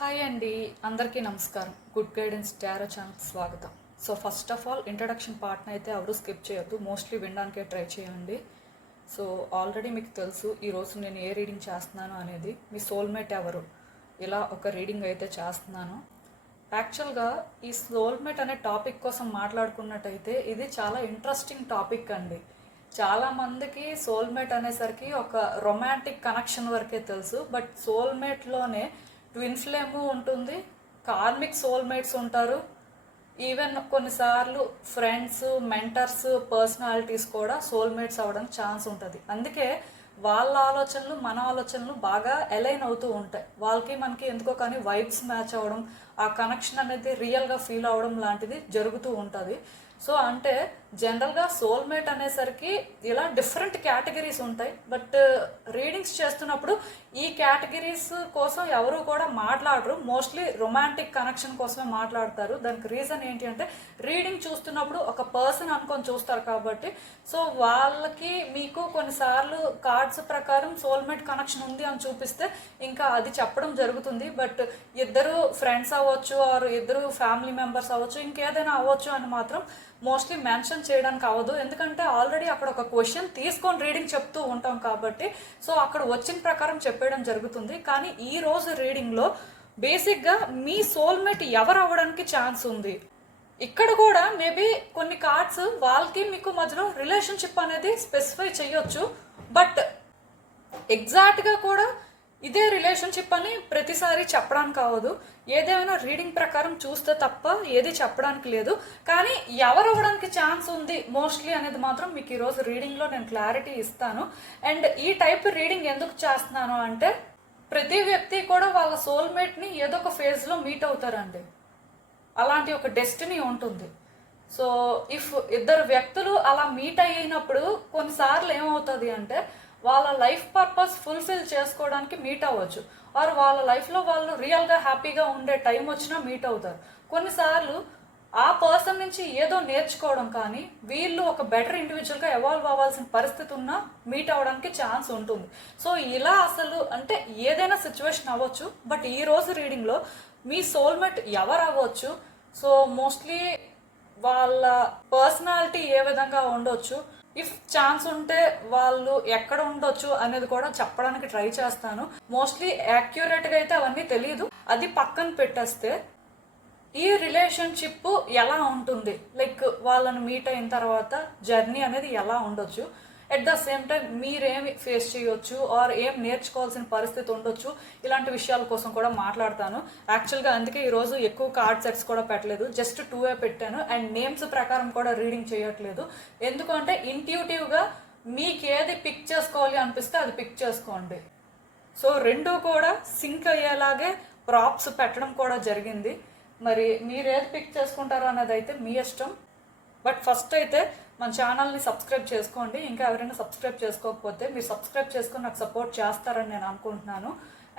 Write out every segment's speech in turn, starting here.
Hi అండి, అందరికీ నమస్కారం. గుడ్ గైడెన్స్ టారో ఛానల్కి స్వాగతం. So first of all introduction పార్ట్ని అయితే ఎవరు స్కిప్ చేయొద్దు, మోస్ట్లీ వినడానికే ట్రై చేయండి. సో ఆల్రెడీ మీకు తెలుసు ఈరోజు నేను ఏ రీడింగ్ చేస్తున్నాను అనేది. మీ సోల్మేట్ ఎవరు, ఇలా ఒక రీడింగ్ అయితే చేస్తున్నాను. యాక్చువల్గా ఈ సోల్మేట్ అనే టాపిక్ కోసం మాట్లాడుకున్నట్టయితే ఇది చాలా ఇంట్రెస్టింగ్ టాపిక్ అండి. చాలామందికి సోల్మేట్ అనేసరికి ఒక రొమాంటిక్ కనెక్షన్ వరకే తెలుసు, బట్ సోల్మేట్లోనే ట్విన్ ఫ్లేమ్ ఉంటుంది, కార్మిక్ సోల్మేట్స్ ఉంటారు, ఈవెన్ కొన్నిసార్లు ఫ్రెండ్స్, మెంటర్స్, పర్సనాలిటీస్ కూడా సోల్మేట్స్ అవ్వడానికి ఛాన్స్ ఉంటుంది. అందుకే వాళ్ళ ఆలోచనలు మన ఆలోచనలు బాగా అలైన్ అవుతూ ఉంటాయి. వాళ్ళకి మనకి ఎందుకో కానీ వైబ్స్ మ్యాచ్ అవ్వడం, ఆ కనెక్షన్ అనేది రియల్గా ఫీల్ అవ్వడం లాంటిది జరుగుతూ ఉంటుంది. సో అంటే జనరల్గా సోల్మేట్ అనేసరికి ఇలా డిఫరెంట్ కేటగిరీస్ ఉంటాయి, బట్ రీడింగ్స్ చేస్తున్నప్పుడు ఈ కేటగిరీస్ కోసం ఎవరు కూడా మాట్లాడరు. మోస్ట్లీ రొమాంటిక్ కనెక్షన్ కోసమే మాట్లాడతారు. దానికి రీజన్ ఏంటి అంటే రీడింగ్ చూస్తున్నప్పుడు ఒక పర్సన్ అనుకొని చూస్తారు కాబట్టి. సో వాళ్ళకి మీకు కొన్నిసార్లు కార్డ్స్ ప్రకారం సోల్మేట్ కనెక్షన్ ఉంది అని చూపిస్తే ఇంకా అది చెప్పడం జరుగుతుంది. బట్ ఇద్దరు ఫ్రెండ్స్ అవ్వచ్చు, ఆర్ ఇద్దరు ఫ్యామిలీ మెంబర్స్ అవ్వచ్చు, ఇంకేదైనా అవ్వచ్చు అని మాత్రం మోస్ట్లీ మెన్షన్ చేయడానికి అవ్వదు. ఎందుకంటే ఆల్రెడీ అక్కడ ఒక క్వశ్చన్ తీసుకొని రీడింగ్ చెప్తూ ఉంటాం కాబట్టి సో అక్కడ వచ్చిన ప్రకారం చెప్పేయడం జరుగుతుంది. కానీ ఈ రోజు రీడింగ్లో బేసిక్గా మీ సోల్మేట్ ఎవరు అవ్వడానికి ఛాన్స్ ఉంది. ఇక్కడ కూడా మేబీ కొన్ని కార్డ్స్ వాళ్ళకి మీకు మధ్యలో రిలేషన్షిప్ అనేది స్పెసిఫై చేయొచ్చు, బట్ ఎగ్జాక్ట్గా కూడా ఇదే రిలేషన్షిప్ అని ప్రతిసారి చెప్పడానికి అవ్వదు. ఏదైనా రీడింగ్ ప్రకారం చూస్తే తప్ప ఏది చెప్పడానికి లేదు. కానీ ఎవరు అవ్వడానికి ఛాన్స్ ఉంది మోస్ట్లీ అనేది మాత్రం మీకు ఈరోజు రీడింగ్లో నేను క్లారిటీ ఇస్తాను. అండ్ ఈ టైప్ రీడింగ్ ఎందుకు చేస్తున్నాను అంటే ప్రతి వ్యక్తి కూడా వాళ్ళ సోల్మేట్ని ఏదో ఒక ఫేజ్లో మీట్ అవుతారండి. అలాంటి ఒక డెస్టినీ ఉంటుంది. సో ఇఫ్ ఇద్దరు వ్యక్తులు అలా మీట్ అయినప్పుడు కొన్నిసార్లు ఏమవుతుంది అంటే వాళ్ళ లైఫ్ పర్పస్ ఫుల్ఫిల్ చేసుకోవడానికి మీట్ అవ్వచ్చు, ఆర్ వాళ్ళ లైఫ్లో వాళ్ళు రియల్గా హ్యాపీగా ఉండే టైం వచ్చినా మీట్ అవుతారు. కొన్నిసార్లు ఆ పర్సన్ నుంచి ఏదో నేర్చుకోవడం కానీ వీళ్ళు ఒక బెటర్ ఇండివిజువల్గా ఎవాల్వ్ అవ్వాల్సిన పరిస్థితి ఉన్నా మీట్ అవ్వడానికి ఛాన్స్ ఉంటుంది. సో ఇలా అసలు అంటే ఏదైనా సిచ్యువేషన్ అవ్వచ్చు, బట్ ఈ రోజు రీడింగ్లో మీ సోల్మేట్ ఎవరు అవ్వచ్చు, సో మోస్ట్లీ వాళ్ళ పర్సనాలిటీ ఏ విధంగా ఉండొచ్చు, ఇఫ్ ఛాన్స్ ఉంటే వాళ్ళు ఎక్కడ ఉండొచ్చు అనేది కూడా చెప్పడానికి ట్రై చేస్తాను. మోస్ట్లీ యాక్యురేట్గా అయితే అవన్నీ తెలియదు. అది పక్కన పెట్టేస్తే ఈ రిలేషన్షిప్ ఎలా ఉంటుంది, లైక్ వాళ్ళని మీట్ అయిన తర్వాత జర్నీ అనేది ఎలా ఉండొచ్చు, ఎట్ ద సేమ్ టైం మీరేమి ఫేస్ చేయొచ్చు ఆర్ ఏం నేర్చుకోవాల్సిన పరిస్థితి ఉండొచ్చు, ఇలాంటి విషయాల కోసం కూడా మాట్లాడతాను. యాక్చువల్గా అందుకే ఈరోజు ఎక్కువ కార్డ్ సెట్స్ కూడా పెట్టలేదు, జస్ట్ 2 పెట్టాను. అండ్ నేమ్స్ ప్రకారం కూడా రీడింగ్ చేయట్లేదు. ఎందుకంటే ఇంట్యూటివ్గా మీకు ఏది పిక్ చేసుకోవాలి అనిపిస్తే అది పిక్ చేసుకోండి. సో రెండు కూడా సింక్ అయ్యేలాగే ప్రాప్స్ పెట్టడం కూడా జరిగింది. మరి మీరు ఏది పిక్ చేసుకుంటారో అనేది అయితే మీ ఇష్టం. బట్ ఫస్ట్ అయితే మన ఛానల్ని సబ్స్క్రైబ్ చేసుకోండి. ఇంకా ఎవరైనా సబ్స్క్రైబ్ చేసుకోకపోతే మీరు సబ్స్క్రైబ్ చేసుకొని నాకు సపోర్ట్ చేస్తారని నేను అనుకుంటున్నాను.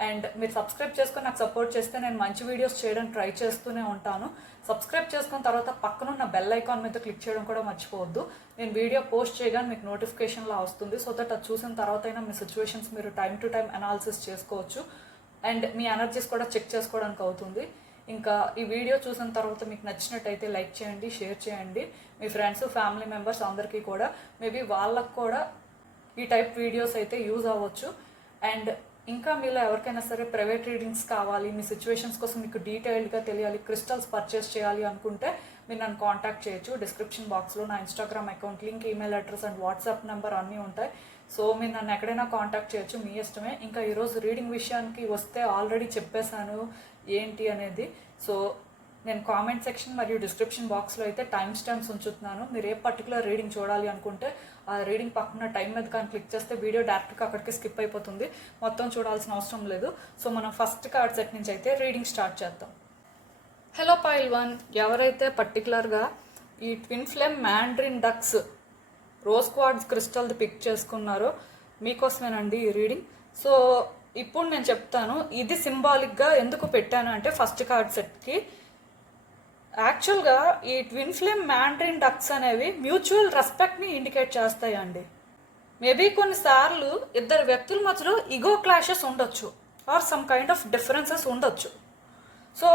అండ్ మీరు సబ్స్క్రైబ్ చేసుకొని నాకు సపోర్ట్ చేస్తే నేను మంచి వీడియోస్ చేయడానికి ట్రై చేస్తూనే ఉంటాను. సబ్స్క్రైబ్ చేసుకున్న తర్వాత పక్కనున్న బెల్ ఐకాన్ మీద క్లిక్ చేయడం కూడా మర్చిపోవద్దు. నేను వీడియో పోస్ట్ చేయగానే మీకు నోటిఫికేషన్లా వస్తుంది. సో దట్ అది చూసిన తర్వాత అయినా మీ సిచ్యువేషన్స్ మీరు టైం టు టైం అనాలిసిస్ చేసుకోవచ్చు అండ్ మీ ఎనర్జీస్ కూడా చెక్ చేసుకోవడానికి అవుతుంది. ఇంకా ఈ వీడియో చూసిన తర్వాత మీకు నచ్చినట్టయితే లైక్ చేయండి, షేర్ చేయండి. మీ ఫ్రెండ్స్, ఫ్యామిలీ మెంబర్స్ అందరికీ కూడా మేబీ వాళ్ళకు కూడా ఈ టైప్ వీడియోస్ అయితే యూజ్ అవ్వచ్చు. అండ్ ఇంకా మీలో ఎవరికైనా సరే ప్రైవేట్ రీడింగ్స్ కావాలి, మీ సిచ్యువేషన్స్ కోసం మీకు డీటెయిల్డ్గా తెలియాలి, క్రిస్టల్స్ పర్చేస్ చేయాలి అనుకుంటే మీరు నన్ను కాంటాక్ట్ చేయొచ్చు. డిస్క్రిప్షన్ బాక్స్లో నా Instagram account link, email address and WhatsApp number అన్నీ ఉంటాయి. సో మీరు నన్ను ఎక్కడైనా కాంటాక్ట్ చేయొచ్చు, మీ ఇష్టమే. ఇంకా ఈరోజు రీడింగ్ విషయానికి వస్తే ఆల్రెడీ చెప్పేశాను ఏంటి అనేది. సో నేను కామెంట్ సెక్షన్ మరియు డిస్క్రిప్షన్ బాక్స్లో అయితే టైం స్టాంప్స్ ఉంచుతున్నాను. మీరు ఏ పర్టికులర్ రీడింగ్ చూడాలి అనుకుంటే ఆ రీడింగ్ పక్కన టైం మీద కానీ క్లిక్ చేస్తే వీడియో డైరెక్ట్గా అక్కడికి స్కిప్ అయిపోతుంది, మొత్తం చూడాల్సిన అవసరం లేదు. సో మనం ఫస్ట్ కార్డ్ సెట్ నుంచి అయితే రీడింగ్ స్టార్ట్ చేద్దాం. హలో పైల్ 1, ఎవరైతే పర్టికులర్గా ఈ twin flame mandarin ducks rose quartz క్రిస్టల్ది పిక్ చేసుకున్నారో మీకోసమేనండి ఈ రీడింగ్. సో ఇప్పుడు నేను చెప్తాను ఇది సింబాలిక్గా ఎందుకు పెట్టాను అంటే ఫస్ట్ కార్డ్ సెట్కి యాక్చువల్గా ఈ ట్విన్ ఫ్లేమ్ మ్యాండ్రిన్ డక్స్ అనేవి మ్యూచువల్ రెస్పెక్ట్ని ఇండికేట్ చేస్తాయండి. మేబీ కొన్నిసార్లు ఇద్దరు వ్యక్తుల మధ్యలో ఈగో క్లాషెస్ ఉండొచ్చు or some kind of differences ఉండొచ్చు. సో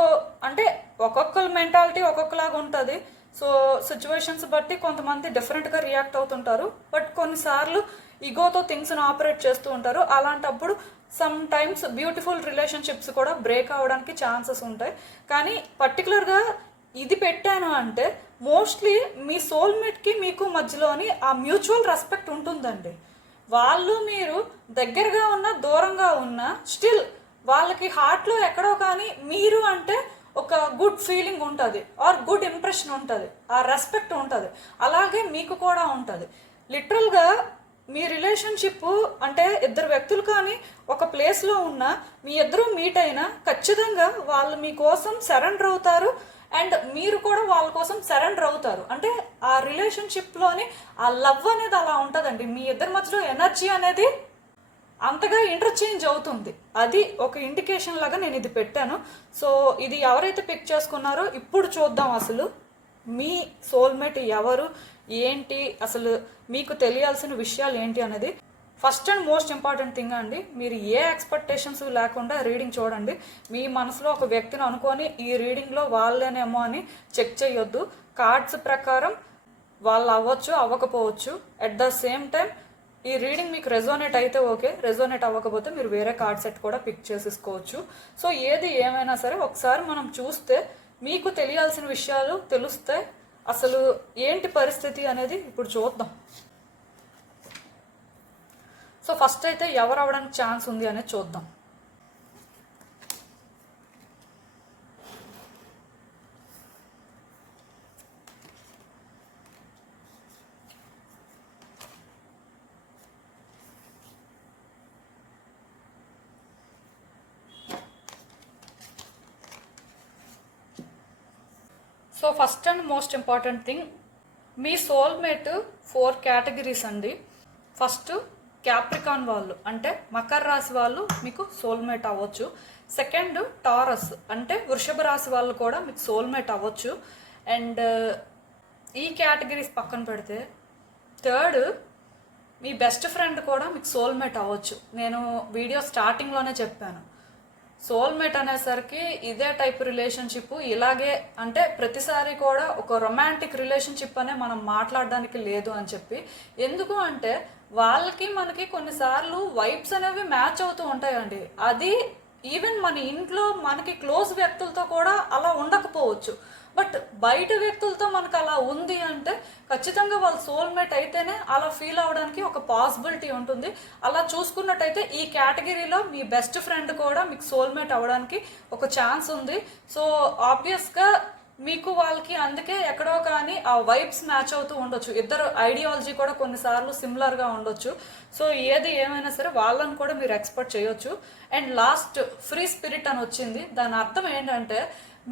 అంటే ఒక్కొక్కరు మెంటాలిటీ ఒక్కొక్కలాగా ఉంటుంది. సో సిచ్యువేషన్స్ బట్టి కొంతమంది డిఫరెంట్గా రియాక్ట్ అవుతుంటారు. బట్ కొన్నిసార్లు ఈగోతో థింగ్స్ని ఆపరేట్ చేస్తూ ఉంటారు. అలాంటప్పుడు సమ్ టైమ్స్ బ్యూటిఫుల్ రిలేషన్షిప్స్ కూడా బ్రేక్ అవ్వడానికి ఛాన్సెస్ ఉంటాయి. కానీ పర్టికులర్గా ఇది పెట్టాను అంటే మోస్ట్లీ మీ సోల్మేట్కి మీకు మధ్యలోని ఆ మ్యూచువల్ రెస్పెక్ట్ ఉంటుందండి. వాళ్ళు మీరు దగ్గరగా ఉన్నా దూరంగా ఉన్నా స్టిల్ వాళ్ళకి హార్ట్లో ఎక్కడో కానీ మీరు అంటే ఒక గుడ్ ఫీలింగ్ ఉంటుంది ఆర్ గుడ్ ఇంప్రెషన్ ఉంటుంది, ఆ రెస్పెక్ట్ ఉంటుంది. అలాగే మీకు కూడా ఉంటుంది. లిటరల్గా మీ రిలేషన్షిప్ అంటే ఇద్దరు వ్యక్తులు కానీ ఒక ప్లేస్లో ఉన్నా మీ ఇద్దరు మీట్ అయినా ఖచ్చితంగా వాళ్ళు మీకోసం సరెండర్ అవుతారు అండ్ మీరు కూడా వాళ్ళ కోసం సరెండర్ అవుతారు. అంటే ఆ రిలేషన్షిప్లోని ఆ లవ్ అనేది అలా ఉంటుందండి. మీ ఇద్దరి మధ్యలో ఎనర్జీ అనేది అంతగా ఇంటర్చేంజ్ అవుతుంది. అది ఒక ఇండికేషన్ లాగా నేను ఇది పెట్టాను. సో ఇది ఎవరైతే పిక్ చేసుకున్నారో ఇప్పుడు చూద్దాం అసలు మీ సోల్మేట్ ఎవరు, ఏంటి, అసలు మీకు తెలియాల్సిన విషయాలు ఏంటి అనేది. First and most important thing అండి, మీరు ఏ ఎక్స్పెక్టేషన్స్ లేకుండా రీడింగ్ చూడండి. మీ మనసులో ఒక వ్యక్తిని అనుకొని ఈ రీడింగ్లో వాళ్ళేనేమో అని చెక్ చేయొద్దు. కార్డ్స్ ప్రకారం వాళ్ళు అవ్వచ్చు అవ్వకపోవచ్చు. అట్ ద సేమ్ టైం ఈ రీడింగ్ మీకు రెజోనేట్ అయితే ఓకే, రెజోనేట్ అవ్వకపోతే మీరు వేరే కార్డ్ సెట్ కూడా పిక్ చేసేసుకోవచ్చు. సో ఏది ఏమైనా సరే ఒకసారి మనం చూస్తే మీకు తెలియాల్సిన విషయాలు తెలుస్తాయి. అసలు ఏంటి పరిస్థితి అనేది ఇప్పుడు చూద్దాం. సో ఫస్ట్ అయితే ఎవరు అవ్వడానికి ఛాన్స్ ఉంది అనేది చూద్దాం. So first and most important thing, me soulmate 4 categories అండి. ఫస్ట్ క్యాప్రికాన్ వాళ్ళు అంటే మకర రాశి వాళ్ళు మీకు సోల్మేట్ అవ్వచ్చు. సెకండ్ టారస్ అంటే వృషభ రాశి వాళ్ళు కూడా మీకు సోల్మేట్ అవ్వచ్చు. అండ్ ఈ కేటగిరీస్ పక్కన పెడితే థర్డ్ మీ బెస్ట్ ఫ్రెండ్ కూడా మీకు సోల్మేట్ అవ్వచ్చు. నేను వీడియో స్టార్టింగ్లోనే చెప్పాను, సోల్మేట్ అనేసరికి ఇదే టైప్ రిలేషన్షిప్ ఇలాగే అంటే ప్రతిసారి కూడా ఒక రొమాంటిక్ రిలేషన్షిప్ అనే మనం మాట్లాడడానికి లేదు అని చెప్పి. ఎందుకు అంటే వాళ్ళకి మనకి కొన్నిసార్లు వైబ్స్ అనేవి మ్యాచ్ అవుతూ ఉంటాయండి. అది ఈవెన్ మన ఇంట్లో మనకి క్లోజ్ వ్యక్తులతో కూడా అలా ఉండకపోవచ్చు. బట్ బయట వ్యక్తులతో మనకు అలా ఉంది అంటే ఖచ్చితంగా వాళ్ళ సోల్మేట్ అయితేనే అలా ఫీల్ అవ్వడానికి ఒక పాసిబిలిటీ ఉంటుంది. అలా చూసుకున్నట్టయితే ఈ కేటగిరీలో మీ బెస్ట్ ఫ్రెండ్ కూడా మీకు సోల్మేట్ అవ్వడానికి ఒక ఛాన్స్ ఉంది. సో ఆబ్వియస్గా మీకు వాళ్ళకి అందుకే ఎక్కడో కానీ ఆ వైబ్స్ మ్యాచ్ అవుతూ ఉండొచ్చు. ఇద్దరు ఐడియాలజీ కూడా కొన్నిసార్లు సిమిలర్గా ఉండొచ్చు. సో ఏది ఏమైనా సరే వాళ్ళని కూడా మీరు ఎక్స్పెక్ట్ చేయొచ్చు. అండ్ లాస్ట్ ఫ్రీ స్పిరిట్ అని వచ్చింది. దాని అర్థం ఏంటంటే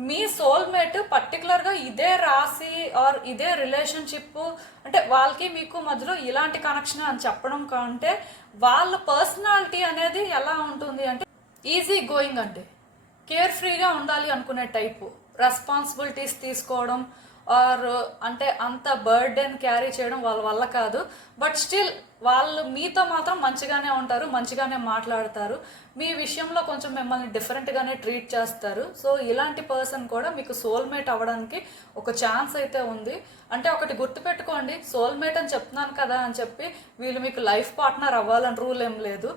మీ సోల్మేట్ పర్టికులర్గా ఇదే రాశి ఆర్ ఇదే రిలేషన్షిప్ అంటే వాళ్ళకి మీకు మధ్యలో ఇలాంటి కనెక్షన్ అని చెప్పడం కంటే వాళ్ళ పర్సనాలిటీ అనేది ఎలా ఉంటుంది అంటే ఈజీ గోయింగ్ అండి, కేర్ ఫ్రీగా ఉండాలి అనుకునే టైపు, రెస్పాన్సిబిలిటీస్ తీసుకోవడం ఆర్ అంటే అంత బర్డెన్ క్యారీ చేయడం వాళ్ళ వల్ల కాదు. బట్ స్టిల్ వాళ్ళు మీతో మాత్రం మంచిగానే ఉంటారు, మంచిగానే మాట్లాడతారు, మీ విషయంలో కొంచెం మిమ్మల్ని డిఫరెంట్గానే ట్రీట్ చేస్తారు. సో ఇలాంటి పర్సన్ కూడా మీకు సోల్మేట్ అవ్వడానికి ఒక ఛాన్స్ అయితే ఉంది. అంటే ఒకటి గుర్తుపెట్టుకోండి, సోల్మేట్ అని చెప్తున్నాను కదా అని చెప్పి వీళ్ళు మీకు లైఫ్ పార్ట్నర్ అవ్వాలని రూల్ ఏం లేదు,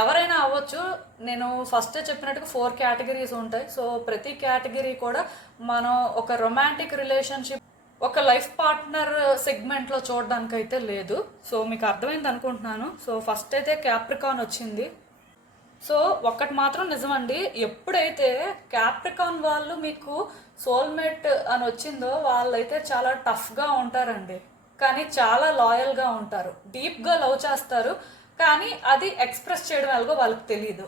ఎవరైనా అవ్వచ్చు. నేను ఫస్టే చెప్పినట్టుగా 4 కేటగిరీస్ ఉంటాయి. సో ప్రతి కేటగిరీ కూడా మనం ఒక రొమాంటిక్ రిలేషన్షిప్ ఒక లైఫ్ పార్ట్నర్ సెగ్మెంట్లో చూడడానికి అయితే లేదు. సో మీకు అర్థమైంది అనుకుంటున్నాను. సో ఫస్ట్ అయితే క్యాప్రికాన్ వచ్చింది. సో ఒక్కటి మాత్రం నిజమండి, ఎప్పుడైతే క్యాప్రికాన్ వాళ్ళు మీకు సోల్మేట్ అని వచ్చిందో వాళ్ళైతే చాలా టఫ్గా ఉంటారండి, కానీ చాలా లాయల్గా ఉంటారు, డీప్గా లవ్ చేస్తారు. కానీ అది ఎక్స్ప్రెస్ చేయడం ఎలాగో వాళ్ళకి తెలియదు.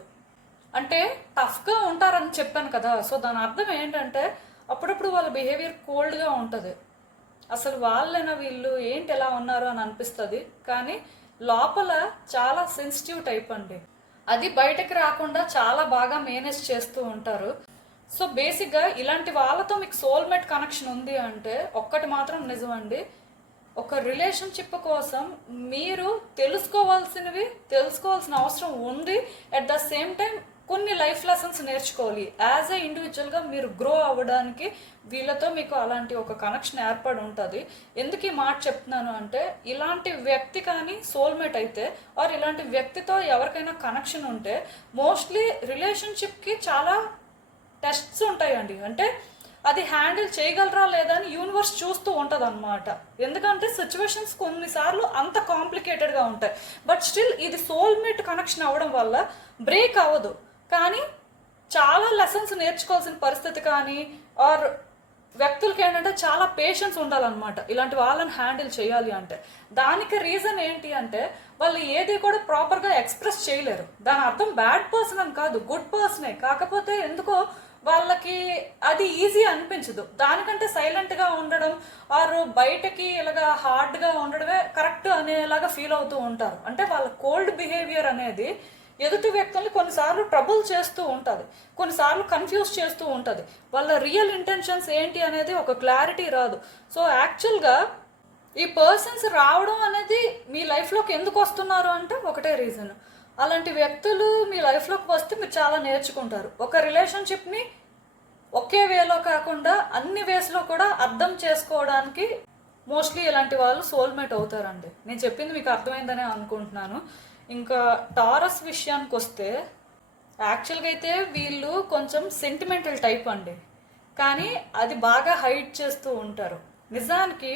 అంటే టఫ్గా ఉంటారని చెప్పాను కదా. సో దాని అర్థం ఏంటంటే అప్పుడప్పుడు వాళ్ళ బిహేవియర్ కోల్డ్గా ఉంటుంది. అసలు వాళ్ళైనా వీళ్ళు ఏంటి ఎలా ఉన్నారు అని అనిపిస్తుంది. కానీ లోపల చాలా సెన్సిటివ్ టైప్ అండి, అది బయటకు రాకుండా చాలా బాగా మేనేజ్ చేస్తూ ఉంటారు. సో బేసిక్గా ఇలాంటి వాళ్ళతో మీకు సోల్మేట్ కనెక్షన్ ఉంది అంటే ఒక్కటి మాత్రం నిజమండి, ఒక రిలేషన్షిప్ కోసం మీరు తెలుసుకోవాల్సిన అవసరం ఉంది. అట్ ద సేమ్ టైం కొన్ని లైఫ్ లెసన్స్ నేర్చుకోవాలి. యాజ్ ఏ ఇండివిజువల్గా మీరు గ్రో అవ్వడానికి వీళ్ళతో మీకు అలాంటి ఒక కనెక్షన్ ఏర్పడి ఉంటుంది. ఎందుకు ఈ మాట చెప్తున్నాను అంటే, ఇలాంటి వ్యక్తి కానీ సోల్మేట్ అయితే ఆర్ ఇలాంటి వ్యక్తితో ఎవరికైనా కనెక్షన్ ఉంటే మోస్ట్లీ రిలేషన్షిప్కి చాలా టెస్ట్స్ ఉంటాయండి. అంటే అది హ్యాండిల్ చేయగలరా లేదా అని యూనివర్స్ చూస్తూ ఉంటుంది అనమాట. ఎందుకంటే సిచ్యువేషన్స్ కొన్నిసార్లు అంత కాంప్లికేటెడ్గా ఉంటాయి. బట్ స్టిల్ ఇది సోల్మేట్ కనెక్షన్ అవ్వడం వల్ల బ్రేక్ అవ్వదు, కానీ చాలా లెసన్స్ నేర్చుకోవాల్సిన పరిస్థితి కానీ ఆర్ వ్యక్తులకి ఏంటంటే చాలా పేషెన్స్ ఉండాలన్నమాట ఇలాంటి వాళ్ళని హ్యాండిల్ చేయాలి అంటే. దానికి రీజన్ ఏంటి అంటే, వాళ్ళు ఏది కూడా ప్రాపర్గా ఎక్స్ప్రెస్ చేయలేరు. దాని అర్థం బ్యాడ్ పర్సన్ అని కాదు, గుడ్ పర్సనే. కాకపోతే ఎందుకో వాళ్ళకి అది ఈజీ అనిపించదు. దానికంటే సైలెంట్గా ఉండడం ఆర్ బయటకి ఇలాగా హార్డ్గా ఉండడమే కరెక్ట్ అనేలాగా ఫీల్ అవుతూ ఉంటారు. అంటే వాళ్ళ కోల్డ్ బిహేవియర్ అనేది ఎదుటి వ్యక్తుల్ని కొన్నిసార్లు ట్రబుల్ చేస్తూ ఉంటుంది, కొన్నిసార్లు కన్ఫ్యూజ్ చేస్తూ ఉంటుంది. వాళ్ళ రియల్ ఇంటెన్షన్స్ ఏంటి అనేది ఒక క్లారిటీ రాదు. సో యాక్చువల్గా ఈ పర్సన్స్ రావడం అనేది మీ లైఫ్లోకి ఎందుకు వస్తున్నారు అంటే ఒకటే రీజన్. అలాంటి వ్యక్తులు మీ లైఫ్లోకి వస్తే మీరు చాలా నేర్చుకుంటారు. ఒక రిలేషన్షిప్ని ఒకే వేలో కాకుండా అన్ని వేస్లో కూడా అర్థం చేసుకోవడానికి మోస్ట్లీ ఇలాంటి వాళ్ళు సోల్మేట్ అవుతారండి. నేను చెప్పింది మీకు అర్థమైందనే అనుకుంటున్నాను. ఇంకా టారస్ విషయానికి వస్తే, యాక్చువల్గా అయితే వీళ్ళు కొంచెం సెంటిమెంటల్ టైప్ అండి, కానీ అది బాగా హైడ్ చేస్తూ ఉంటారు. నిజానికి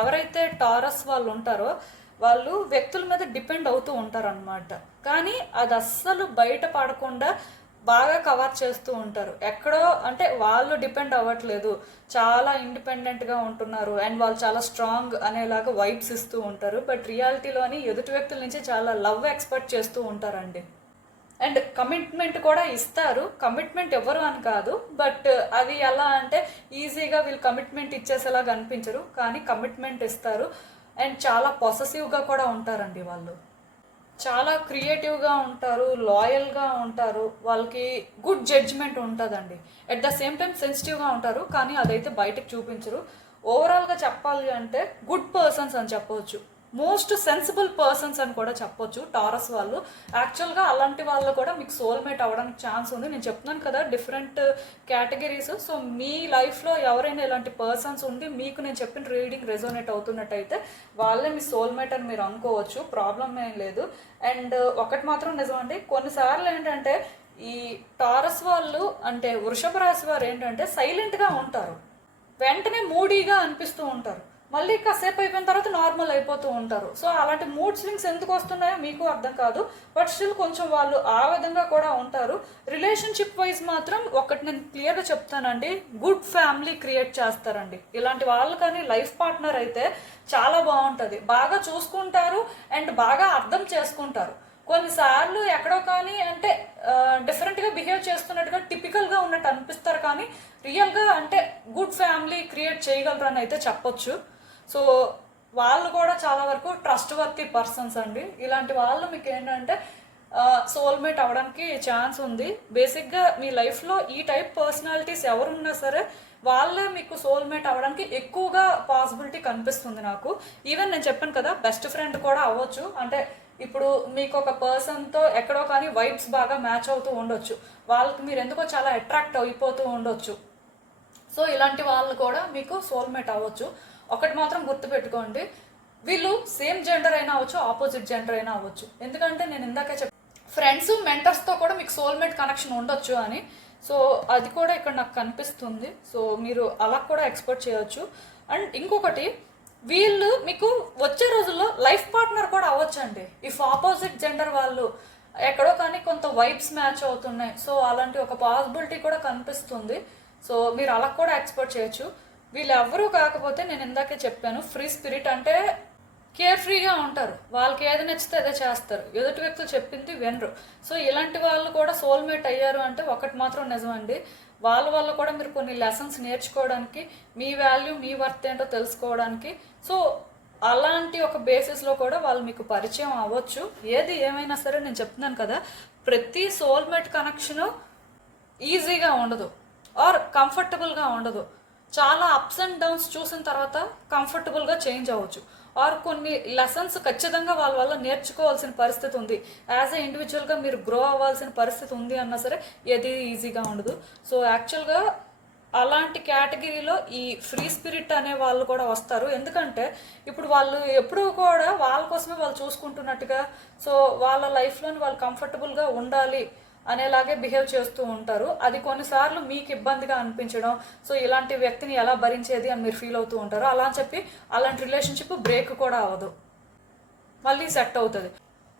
ఎవరైతే టారస్ వాళ్ళు ఉంటారో వాళ్ళు వ్యక్తుల మీద డిపెండ్ అవుతూ ఉంటారు అనమాట. కానీ అది అస్సలు బయట పడకుండా బాగా కవర్ చేస్తూ ఉంటారు. ఎక్కడో అంటే వాళ్ళు డిపెండ్ అవ్వట్లేదు, చాలా ఇండిపెండెంట్గా ఉంటున్నారు అండ్ వాళ్ళు చాలా స్ట్రాంగ్ అనేలాగా వైబ్స్ ఇస్తూ ఉంటారు. బట్ రియాలిటీలోని ఎదుటి వ్యక్తుల నుంచి చాలా లవ్ ఎక్స్పెక్ట్ చేస్తూ ఉంటారండి. అండ్ కమిట్మెంట్ కూడా ఇస్తారు. కమిట్మెంట్ ఎవరు అని కాదు, బట్ అది ఎలా అంటే ఈజీగా వీళ్ళు కమిట్మెంట్ ఇచ్చేసేలాగా అనిపించరు, కానీ కమిట్మెంట్ ఇస్తారు. అండ్ చాలా పొసెసివ్గా కూడా ఉంటారండి. వాళ్ళు చాలా క్రియేటివ్గా ఉంటారు, లాయల్గా ఉంటారు, వాళ్ళకి గుడ్ జడ్జ్మెంట్ ఉంటుందండి. అట్ ద సేమ్ టైం సెన్సిటివ్గా ఉంటారు, కానీ అదైతే బయటకు చూపించరు. ఓవరాల్గా చెప్పాలి అంటే గుడ్ పర్సన్స్ అని చెప్పవచ్చు, మోస్ట్ సెన్సిబుల్ పర్సన్స్ అని కూడా చెప్పొచ్చు టారస్ వాళ్ళు. యాక్చువల్గా అలాంటి వాళ్ళు కూడా మీకు సోల్మేట్ అవ్వడానికి ఛాన్స్ ఉంది. నేను చెప్తున్నాను కదా డిఫరెంట్ కేటగిరీస్. సో మీ లైఫ్లో ఎవరైనా ఇలాంటి పర్సన్స్ ఉండి మీకు నేను చెప్పిన రీడింగ్ రెజోనేట్ అవుతున్నట్టయితే వాళ్ళే మీ సోల్మేట్ అని మీరు అనుకోవచ్చు, ప్రాబ్లం ఏం లేదు. అండ్ ఒకటి మాత్రం నిజం అండి, కొన్నిసార్లు ఏంటంటే ఈ టారస్ వాళ్ళు అంటే వృషభ రాశి వారు ఏంటంటే సైలెంట్గా ఉంటారు, వెంటనే మూడీగా అనిపిస్తూ ఉంటారు, మళ్ళీ కాసేపు అయిపోయిన తర్వాత నార్మల్ అయిపోతూ ఉంటారు. సో అలాంటి మూడ్ స్వింగ్స్ ఎందుకు వస్తున్నాయో మీకు అర్థం కాదు, బట్ స్టిల్ కొంచెం వాళ్ళు ఆ విధంగా కూడా ఉంటారు. రిలేషన్షిప్ వైజ్ మాత్రం ఒకటి నేను క్లియర్గా చెప్తానండి, గుడ్ ఫ్యామిలీ క్రియేట్ చేస్తారండి ఇలాంటి వాళ్ళు. కానీ లైఫ్ పార్ట్నర్ అయితే చాలా బాగుంటుంది, బాగా చూసుకుంటారు అండ్ బాగా అర్థం చేసుకుంటారు. కొన్నిసార్లు ఎక్కడో కానీ అంటే డిఫరెంట్గా బిహేవ్ చేస్తున్నట్టుగా టిపికల్గా ఉన్నట్టు అనిపిస్తారు, కానీ రియల్గా అంటే గుడ్ ఫ్యామిలీ క్రియేట్ చేయగలరు అని అయితే చెప్పొచ్చు. సో వాళ్ళు కూడా చాలా వరకు ట్రస్ట్ వర్తీ పర్సన్స్ అండి. ఇలాంటి వాళ్ళు మీకు ఏంటంటే సోల్మేట్ అవ్వడానికి ఛాన్స్ ఉంది. బేసిక్గా మీ లైఫ్లో ఈ టైప్ పర్సనాలిటీస్ ఎవరున్నా సరే వాళ్ళే మీకు సోల్మేట్ అవ్వడానికి ఎక్కువగా పాసిబిలిటీ కనిపిస్తుంది నాకు. ఈవెన్ నేను చెప్పాను కదా బెస్ట్ ఫ్రెండ్ కూడా అవ్వచ్చు. అంటే ఇప్పుడు మీకు ఒక పర్సన్తో ఎక్కడో కానీ వైబ్స్ బాగా మ్యాచ్ అవుతూ ఉండొచ్చు, వాళ్ళకి మీరు ఎందుకో చాలా అట్రాక్ట్ అయిపోతూ ఉండొచ్చు. సో ఇలాంటి వాళ్ళు కూడా మీకు సోల్మేట్ అవ్వచ్చు. ఒకటి మాత్రం గుర్తుపెట్టుకోండి, వీళ్ళు సేమ్ జెండర్ అయినా అవ్వచ్చు, ఆపోజిట్ జెండర్ అయినా అవ్వచ్చు. ఎందుకంటే నేను ఇందాకే ఫ్రెండ్స్ మెంటర్స్తో కూడా మీకు సోల్మేట్ కనెక్షన్ ఉండొచ్చు అని. సో అది కూడా ఇక్కడ నాకు కనిపిస్తుంది. సో మీరు అలా కూడా ఎక్స్పెక్ట్ చేయొచ్చు. అండ్ ఇంకొకటి, వీళ్ళు మీకు వచ్చే రోజుల్లో లైఫ్ పార్ట్నర్ కూడా అవ్వచ్చండి. ఇఫ్ ఆపోజిట్ జెండర్ వాళ్ళు ఎక్కడో కానీ కొంత వైబ్స్ మ్యాచ్ అవుతున్నాయి, సో అలాంటి ఒక పాసిబిలిటీ కూడా కనిపిస్తుంది. సో మీరు అలా కూడా ఎక్స్పెక్ట్ చేయొచ్చు. వీళ్ళు ఎవరూ కాకపోతే నేను ఇందాకే చెప్పాను, ఫ్రీ స్పిరిట్ అంటే కేర్ ఫ్రీగా ఉంటారు, వాళ్ళకి ఏది నచ్చితే అదే చేస్తారు, ఎదుటి వ్యక్తులు చెప్పింది వినరు. సో ఇలాంటి వాళ్ళు కూడా సోల్మేట్ అయ్యారు అంటే ఒకటి మాత్రం నిజమండి, వాళ్ళ వల్ల కూడా మీరు కొన్ని లెసన్స్ నేర్చుకోవడానికి, మీ వాల్యూ మీ వర్త్ ఏంటో తెలుసుకోవడానికి, సో అలాంటి ఒక బేసిస్లో కూడా వాళ్ళు మీకు పరిచయం అవ్వచ్చు. ఏది ఏమైనా సరే నేను చెప్తున్నాను కదా, ప్రతి సోల్మేట్ కనెక్షను ఈజీగా ఉండదు ఆర్ కంఫర్టబుల్గా ఉండదు. చాలా అప్స్ అండ్ డౌన్స్ చూసిన తర్వాత కంఫర్టబుల్గా చేంజ్ అవ్వచ్చు. ఆర్ కొన్ని లెసన్స్ ఖచ్చితంగా వాళ్ళ వల్ల నేర్చుకోవాల్సిన పరిస్థితి ఉంది. యాజ్ ఎ ఇండివిజువల్గా మీరు గ్రో అవ్వాల్సిన పరిస్థితి ఉంది అన్నా సరే ఏది ఈజీగా ఉండదు. సో యాక్చువల్గా అలాంటి కేటగిరీలో ఈ ఫ్రీ స్పిరిట్ అనే వాళ్ళు కూడా వస్తారు. ఎందుకంటే ఇప్పుడు వాళ్ళు ఎప్పుడూ కూడా వాళ్ళ కోసమే వాళ్ళు చూసుకుంటున్నట్టుగా, సో వాళ్ళ లైఫ్లోని వాళ్ళు కంఫర్టబుల్గా ఉండాలి అనేలాగే బిహేవ్ చేస్తూ ఉంటారు. అది కొన్నిసార్లు మీకు ఇబ్బందిగా అనిపించడం, సో ఇలాంటి వ్యక్తిని ఎలా భరించేది అని మీరు ఫీల్ అవుతూ ఉంటారు. అలా అని చెప్పి అలాంటి రిలేషన్షిప్ బ్రేక్ కూడా అవ్వదు, మళ్ళీ సెట్ అవుతుంది.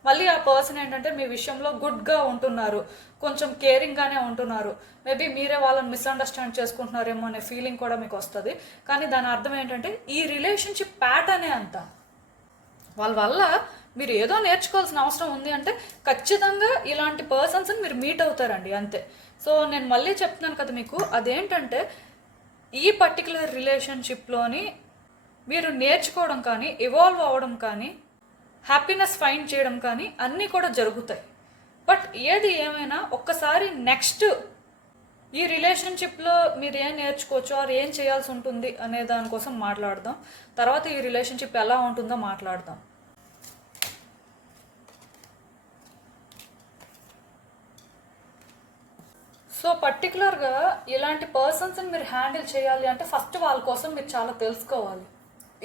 మళ్ళీ ఆ పర్సన్ ఏంటంటే మీ విషయంలో గుడ్గా ఉంటున్నారు, కొంచెం కేరింగ్గానే ఉంటున్నారు. మేబీ మీరే వాళ్ళని మిస్అండర్స్టాండ్ చేసుకుంటున్నారేమో అనే ఫీలింగ్ కూడా మీకు వస్తుంది. కానీ దాని అర్థం ఏంటంటే ఈ రిలేషన్షిప్ ప్యాటర్నే అంత. వాళ్ళ వల్ల మీరు ఏదో నేర్చుకోవాల్సిన అవసరం ఉంది అంటే ఖచ్చితంగా ఇలాంటి పర్సన్స్ని మీరు మీట్ అవుతారండి, అంతే. సో నేను మళ్ళీ చెప్తున్నాను కదా మీకు, అదేంటంటే ఈ పర్టికులర్ రిలేషన్షిప్లోని మీరు నేర్చుకోవడం కానీ, ఇవాల్వ్ అవ్వడం కానీ, హ్యాపీనెస్ ఫైండ్ చేయడం కానీ అన్నీ కూడా జరుగుతాయి. బట్ ఏది ఏమైనా ఒక్కసారి నెక్స్ట్ ఈ రిలేషన్షిప్లో మీరు ఏం నేర్చుకోవచ్చు ఆర్ ఏం చేయాల్సి ఉంటుంది అనే దానికోసం మాట్లాడదాం. తర్వాత ఈ రిలేషన్షిప్ ఎలా ఉంటుందో మాట్లాడదాం. సో పర్టికులర్గా ఇలాంటి పర్సన్స్ని మీరు హ్యాండిల్ చేయాలి అంటే ఫస్ట్ వాళ్ళ కోసం మీరు చాలా తెలుసుకోవాలి.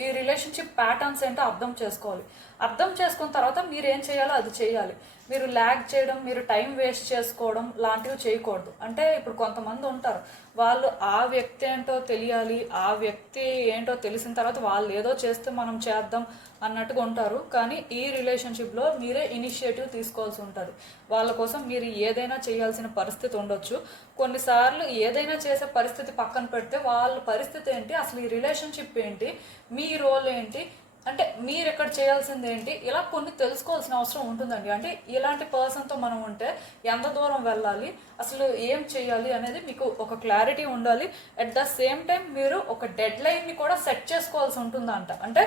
ఈ రిలేషన్షిప్ ప్యాటర్న్స్ ఏంటో అర్థం చేసుకోవాలి. అర్థం చేసుకున్న తర్వాత మీరు ఏం చేయాలో అది చేయాలి. మీరు ల్యాగ్ చేయడం, మీరు టైం వేస్ట్ చేసుకోవడం లాంటివి చేయకూడదు. అంటే ఇప్పుడు కొంతమంది ఉంటారు, వాళ్ళు ఆ వ్యక్తి ఏంటో తెలియాలి, ఆ వ్యక్తి ఏంటో తెలిసిన తర్వాత వాళ్ళు ఏదో చేస్తే మనం చేద్దాం అన్నట్టుగా ఉంటారు. కానీ ఈ రిలేషన్షిప్లో మీరే ఇనిషియేటివ్ తీసుకోవాల్సి ఉంటుంది. వాళ్ళ కోసం మీరు ఏదైనా చేయాల్సిన పరిస్థితి ఉండొచ్చు. కొన్నిసార్లు ఏదైనా చేసే పరిస్థితి పక్కన పెడితే వాళ్ళ పరిస్థితి ఏంటి, అసలు ఈ రిలేషన్షిప్ ఏంటి, మీ రోల్ ఏంటి, అంటే మీరు ఎక్కడ చేయాల్సింది ఏంటి, ఇలా కొన్ని తెలుసుకోవాల్సిన అవసరం ఉంటుందండి. అంటే ఇలాంటి పర్సన్తో మనం ఉంటే ఎంత దూరం వెళ్ళాలి, అసలు ఏం చేయాలి అనేది మీకు ఒక క్లారిటీ ఉండాలి. అట్ ద సేమ్ టైం మీరు ఒక డెడ్ లైన్ని కూడా సెట్ చేసుకోవాల్సి ఉంటుందంట. అంటే